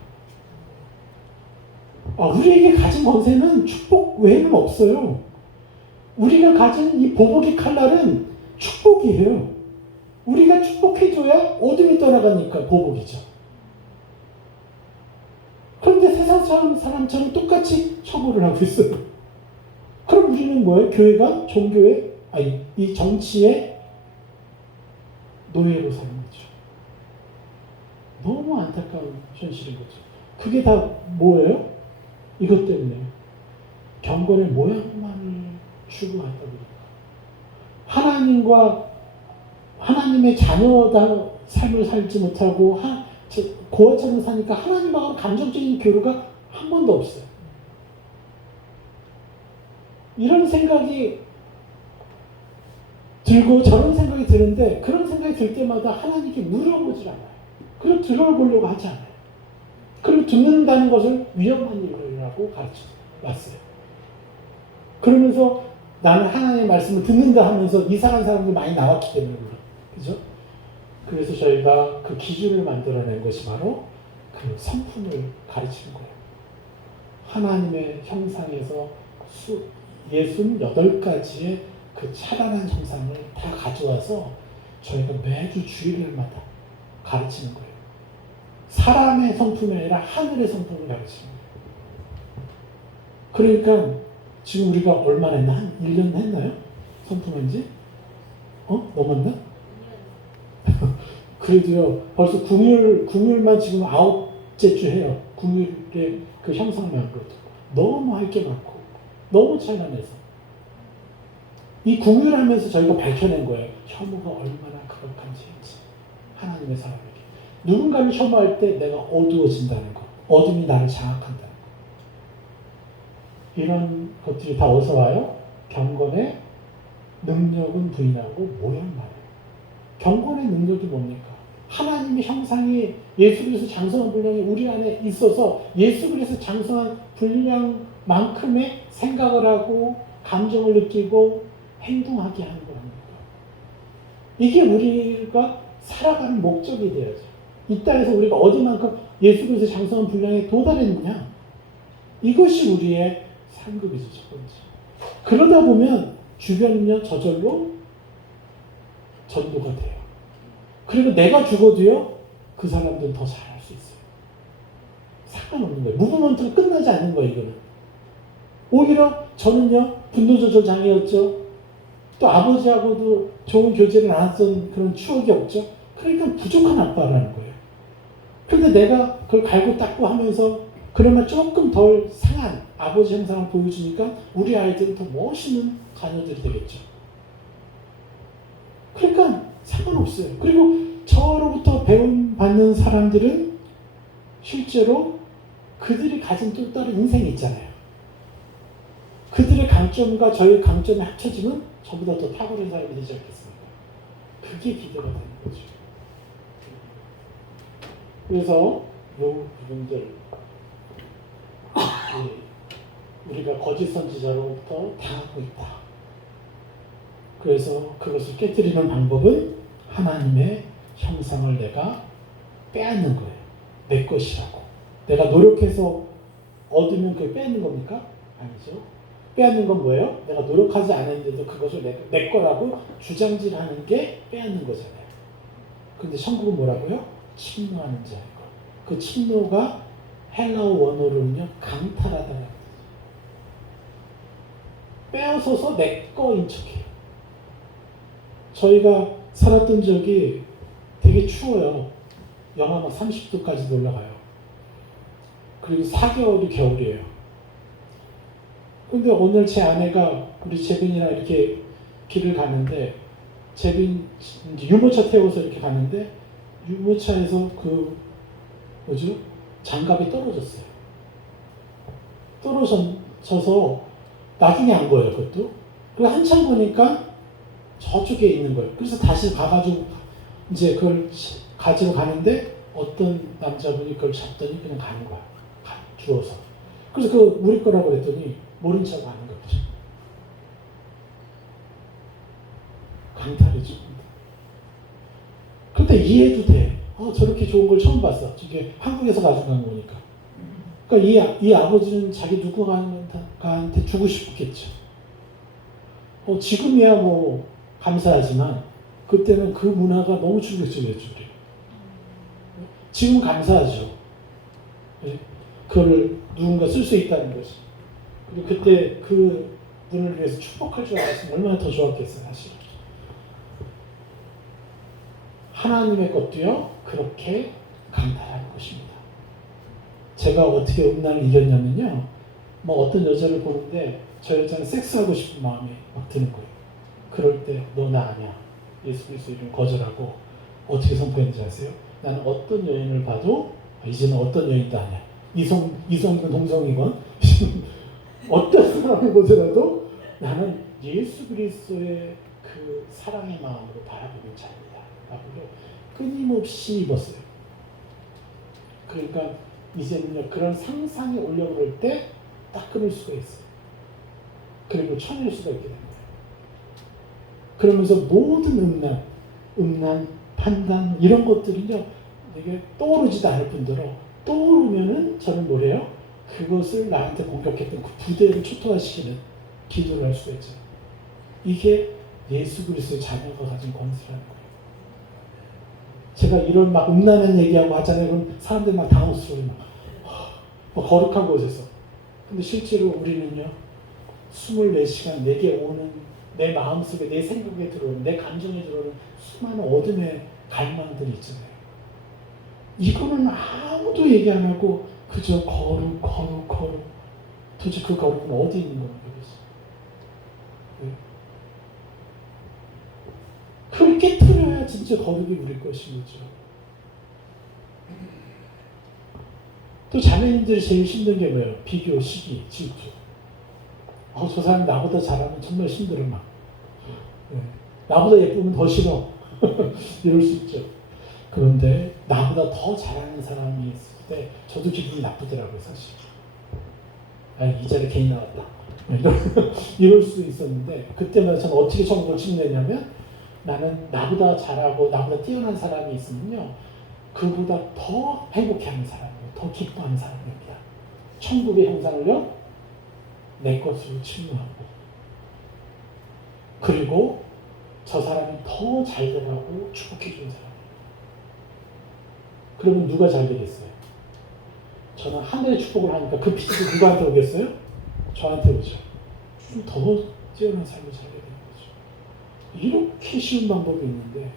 우리에게 가진 권세는 축복 외에는 없어요. 우리가 가진 이 보복의 칼날은 축복이에요. 우리가 축복해줘야 어둠이 떠나가니까 보복이죠. 그런데 세상 사람처럼 똑같이 처벌을 하고 있어요. 그럼 우리는 뭐예요? 교회가 종교의 이 정치의 노예로 사는 거죠. 너무 안타까운 현실인 거죠. 그게 다 뭐예요? 이것 때문에 경건의 모양만을 추구하다 보니까 하나님의 자녀다 삶을 살지 못하고 고아처럼 사니까 하나님하고 감정적인 교류가 한 번도 없어요. 이런 생각이 들고 저런 생각이 드는데 그런 생각이 들 때마다 하나님께 물어보질 않아요. 그리고 들어보려고 하지 않아요. 그리고 듣는다는 것을 위험한 일이라고 가르쳐 왔어요. 그러면서 나는 하나님의 말씀을 듣는다 하면서 이상한 사람들 많이 나왔기 때문에 그죠? 그래서 저희가 그 기준을 만들어낸 것이 바로 그 성품을 가르치는 거예요. 하나님의 형상에서 68가지의 그 찬란한 형상을 다 가져와서 저희가 매주 주일날마다 가르치는 거예요. 사람의 성품이 아니라 하늘의 성품을 가르치는 거예요. 그러니까 지금 우리가 얼마나 했나? 한 1년 했나요? 선포한 지? 넘었나? 그래도요, 벌써 궁율만 지금 9째 주 해요. 궁율의 그 형상만으로도. 너무 할 게 많고, 너무 찬란해서. 이 궁율하면서 저희가 밝혀낸 거예요. 혐오가 얼마나 거룩한 죄인지. 하나님의 사람에게. 누군가를 혐오할 때 내가 어두워진다는 것. 어둠이 나를 장악한다는 것. 이런 것들이 다 어디서 와요? 경건의 능력은 부인하고 모양만. 경건의 능력이 뭡니까? 하나님의 형상이 예수 그리스도 장성한 분량이 우리 안에 있어서 예수 그리스도 장성한 분량만큼의 생각을 하고 감정을 느끼고 행동하게 하는 겁니다. 이게 우리가 살아가는 목적이 되어야죠. 이 땅에서 우리가 어디만큼 예수 그리스도 장성한 분량에 도달했느냐? 이것이 우리의 상급이죠, 첫 번째. 그러다 보면 주변은요 저절로 전도가 돼요. 그리고 내가 죽어도요 그 사람들은 더 잘할 수 있어요. 상관없는 거예요. 무브먼트로 끝나지 않는 거예요. 이거는 오히려 저는요 분노 조절 장애였죠. 또 아버지하고도 좋은 교제를 나눴던 그런 추억이 없죠. 그러니까 부족한 아빠라는 거예요. 그런데 내가 그걸 갈고 닦고 하면서 그러면 조금 덜 상한 아버지 형상을 보여주니까 우리 아이들은 더 멋있는 자녀들이 되겠죠. 그러니까 상관없어요. 그리고 저로부터 배움받는 사람들은 실제로 그들이 가진 또 다른 인생이 있잖아요. 그들의 강점과 저의 강점이 합쳐지면 저보다 더 탁월한 사람이 되지 않겠습니까? 그게 기대가 되는 거죠. 그래서 이 부분들 우리가 거짓 선지자로부터 당하고 있다. 그래서 그것을 깨뜨리는 방법은 하나님의 형상을 내가 빼앗는 거예요. 내 것이라고. 내가 노력해서 얻으면 그게 빼앗는 겁니까? 아니죠. 빼앗는 건 뭐예요? 내가 노력하지 않았는데도 그것을 내 거라고 주장질하는 게 빼앗는 거잖아요. 근데 천국은 뭐라고요? 침노하는 자인 거. 그 침노가 헬라어 원어로는요 강탈하다라는 거죠. 빼앗아서 내 거인 척해요. 저희가 살았던 지역이 되게 추워요. 영하 막 30도까지 올라가요. 그리고 4개월이 겨울이에요. 근데 오늘 제 아내가 우리 재빈이랑 이렇게 길을 가는데 재빈 이제 유모차 태워서 이렇게 가는데 유모차에서 그 뭐죠? 장갑이 떨어졌어요. 떨어져서 나중에 안 보여요, 그것도. 그리고 한참 보니까 저쪽에 있는 거예요. 그래서 다시 가가지고 이제 그걸 가지러 가는데 어떤 남자분이 그걸 잡더니 그냥 가는 거야. 주워서. 그래서 그 우리 거라고 그랬더니 모른 척 하는 거죠. 강탈이죠. 근데 이해도 돼. 저렇게 좋은 걸 처음 봤어. 저게 한국에서 가져간 거니까. 그러니까 이 아버지는 자기 누군가한테 주고 싶겠죠. 지금이야 뭐 감사하지만 그때는 그 문화가 너무 충격적이었죠. 지금 감사하죠. 그걸 누군가 쓸 수 있다는 것이. 그리고 그때 그 분을 위해서 축복할 줄 알았으면 얼마나 더 좋았겠어요, 사실. 하나님의 것도요, 그렇게 강탈하는 것입니다. 제가 어떻게 음란을 이겼냐면요, 뭐 어떤 여자를 보는데 저 여자는 섹스하고 싶은 마음이 막 드는 거예요. 그럴 때 너 나 아니야. 예수 그리스도 이름 거절하고 어떻게 선포했는지 아세요? 나는 어떤 여인을 봐도 이제는 어떤 여인도 아니야. 이성이건 동성이건 어떤 사람을 보더라도 나는 예수 그리스도의 그 사랑의 마음으로 바라보는 자입니다. 라고 끊임없이 입었어요. 그러니까 이제는요 그런 상상이 오려고 그럴 때 딱 끊을 수가 있어요. 그리고 쳐낼 수가 있게 됩니다. 그러면서 모든 음란, 판단 이런 것들이요 되게 떠오르지도 않을 뿐더러 떠오르면은 저는 뭐래요? 그것을 나한테 공격했던 그 부대를 초토화시키는 기도를 할 수가 있죠. 이게 예수 그리스도의 자녀가 가진 권세라는 거예요. 제가 이런 막 음란한 얘기하고 하잖아요. 그럼 사람들 막 당혹스러워요. 막 거룩한 곳에서. 근데 실제로 우리는요 24시간 내게 오는 내 마음속에 내 생각에 들어오는 내 감정에 들어오는 수많은 어둠의 갈망들이 있잖아요. 이거는 아무도 얘기 안 하고 그저 거룩. 도대체 그 거룩은 어디 있는 건가 모르겠어요. 그걸 깨트려야 진짜 거룩이 우리 것인 거죠. 또 자매님들이 제일 힘든 게 뭐예요? 비교, 시기, 질투. 저 사람이 나보다 잘하면 정말 힘들어 막. 나보다 예쁘면 더 싫어. 이럴 수 있죠. 그런데 나보다 더 잘하는 사람이 있을 때 저도 기분이 나쁘더라고요, 사실. 이 자리에 괜히 나왔다. 이럴 수 있었는데 그때마다 저는 어떻게 천국을 침내냐면 나는 나보다 잘하고 나보다 뛰어난 사람이 있으면요. 그보다 더 행복해하는 사람이에요. 더 기뻐하는 사람입니다. 천국의 형상을요. 내 것으로 침노하고 그리고 저 사람이 더 잘 되라고 축복해주는 사람이에요. 그러면 누가 잘 되겠어요? 저는 하늘의 축복을 하니까 그 피지도 누구한테 오겠어요? 저한테 오죠. 좀 더 뛰어난 삶을 살게 되는 거죠. 이렇게 쉬운 방법이 있는데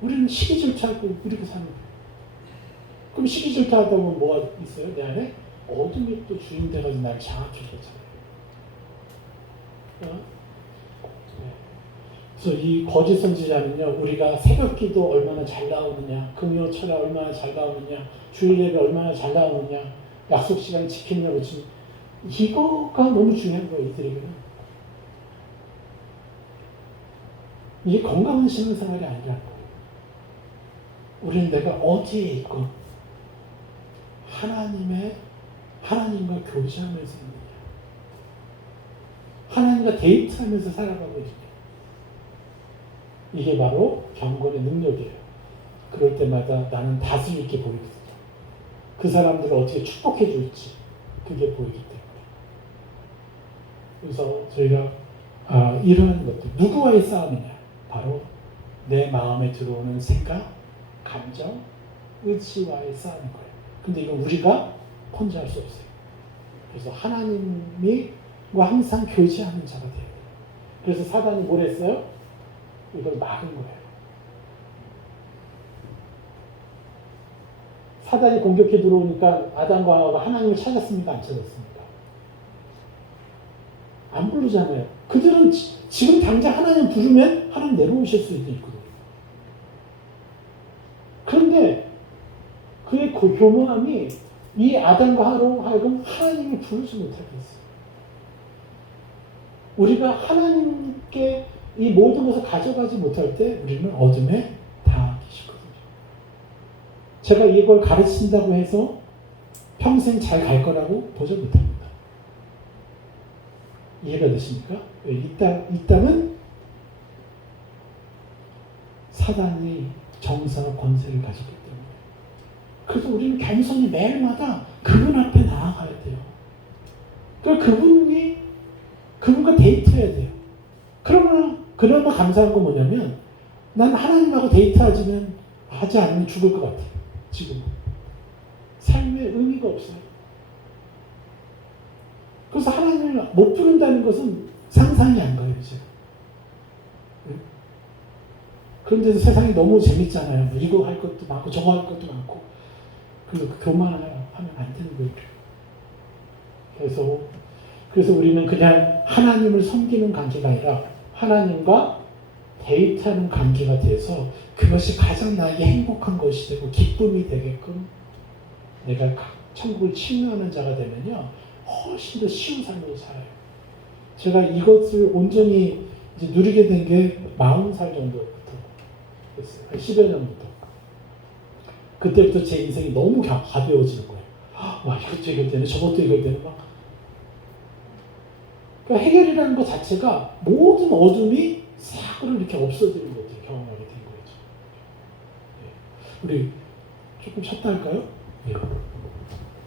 우리는 시기 질투하고 이렇게 사는 거예요. 그럼 시기 질투하다 보면 뭐가 있어요? 내 안에 어둠이 또 주인 돼가지고 날 장악해주잖아요. 그래서 이 거짓 선지자는요, 우리가 새벽기도 얼마나 잘 나오느냐, 금요 철야 얼마나 잘 나오느냐, 주일 예배 얼마나 잘 나오느냐, 약속 시간 지키느냐고 지금 이거가 너무 중요한 거예요, 이들에게는. 이게 건강한 신앙생활이 아니라는 거예요. 우리는 내가 어디에 있고 하나님과 교제하면서 있느냐, 하나님과 데이트하면서 살아가고 있느냐. 이게 바로 경건의 능력이에요. 그럴 때마다 나는 다스릴 게 보이거든요. 그 사람들을 어떻게 축복해 줄지 그게 보이기 때문에. 그래서 저희가 이러한 것들, 누구와의 싸움이냐? 바로 내 마음에 들어오는 생각, 감정, 의지와의 싸움인 거예요. 근데 이건 우리가 혼자 할 수 없어요. 그래서 하나님과 항상 교제하는 자가 돼요. 그래서 사단이 뭘 했어요? 이걸 막은 거예요. 사단이 공격해 들어오니까 아담과 하와가 하나님을 찾았습니까? 안 찾았습니까? 안 부르잖아요. 그들은 지금 당장 하나님 부르면 하나님 내려오실 수 있거든요. 그런데 그의 교만함이 이 아담과 하와로 하여금 하나님을 부르지 못하게 했어요. 우리가 하나님께 이 모든 것을 가져가지 못할 때 우리는 어둠에 당하기 쉽거든요. 제가 이걸 가르친다고 해서 평생 잘 갈 거라고 도전 못합니다. 이해가 되십니까? 이 땅은 사단이 정사와 권세를 가졌기 때문에. 그래서 우리는 겸손히 매일마다 그분 앞에 나아가야 돼요. 그러니까 그분과 데이트해야 돼요. 그러나 감사한 건 뭐냐면 난 하나님하고 하지 않으면 죽을 것 같아요. 지금 삶의 의미가 없어요. 그래서 하나님을 못 부른다는 것은 상상이 안 가요, 이제. 그런데도 세상이 너무 재밌잖아요. 이거 할 것도 많고 저거 할 것도 많고. 그래서 교만하면 안 되는 거예요. 그래서 우리는 그냥 하나님을 섬기는 관계가 아니라 하나님과 데이트하는 관계가 돼서 그것이 가장 나에게 행복한 것이 되고 기쁨이 되게끔 내가 천국을 침노하는 자가 되면요 훨씬 더 쉬운 삶을 살아요. 제가 이것을 온전히 이제 누리게 된 게 40살 정도부터 됐어요. 한 10여 년부터. 그때부터 제 인생이 너무 가벼워지는 거예요. 와, 이것도 해결되네, 저것도 해결되네. 그러니까 해결이라는 것 자체가 모든 어둠이 싹으로 이렇게 없어지는 것을 경험하게 된 거죠. 우리 조금 쉬었다 할까요? 네.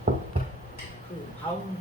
그 다음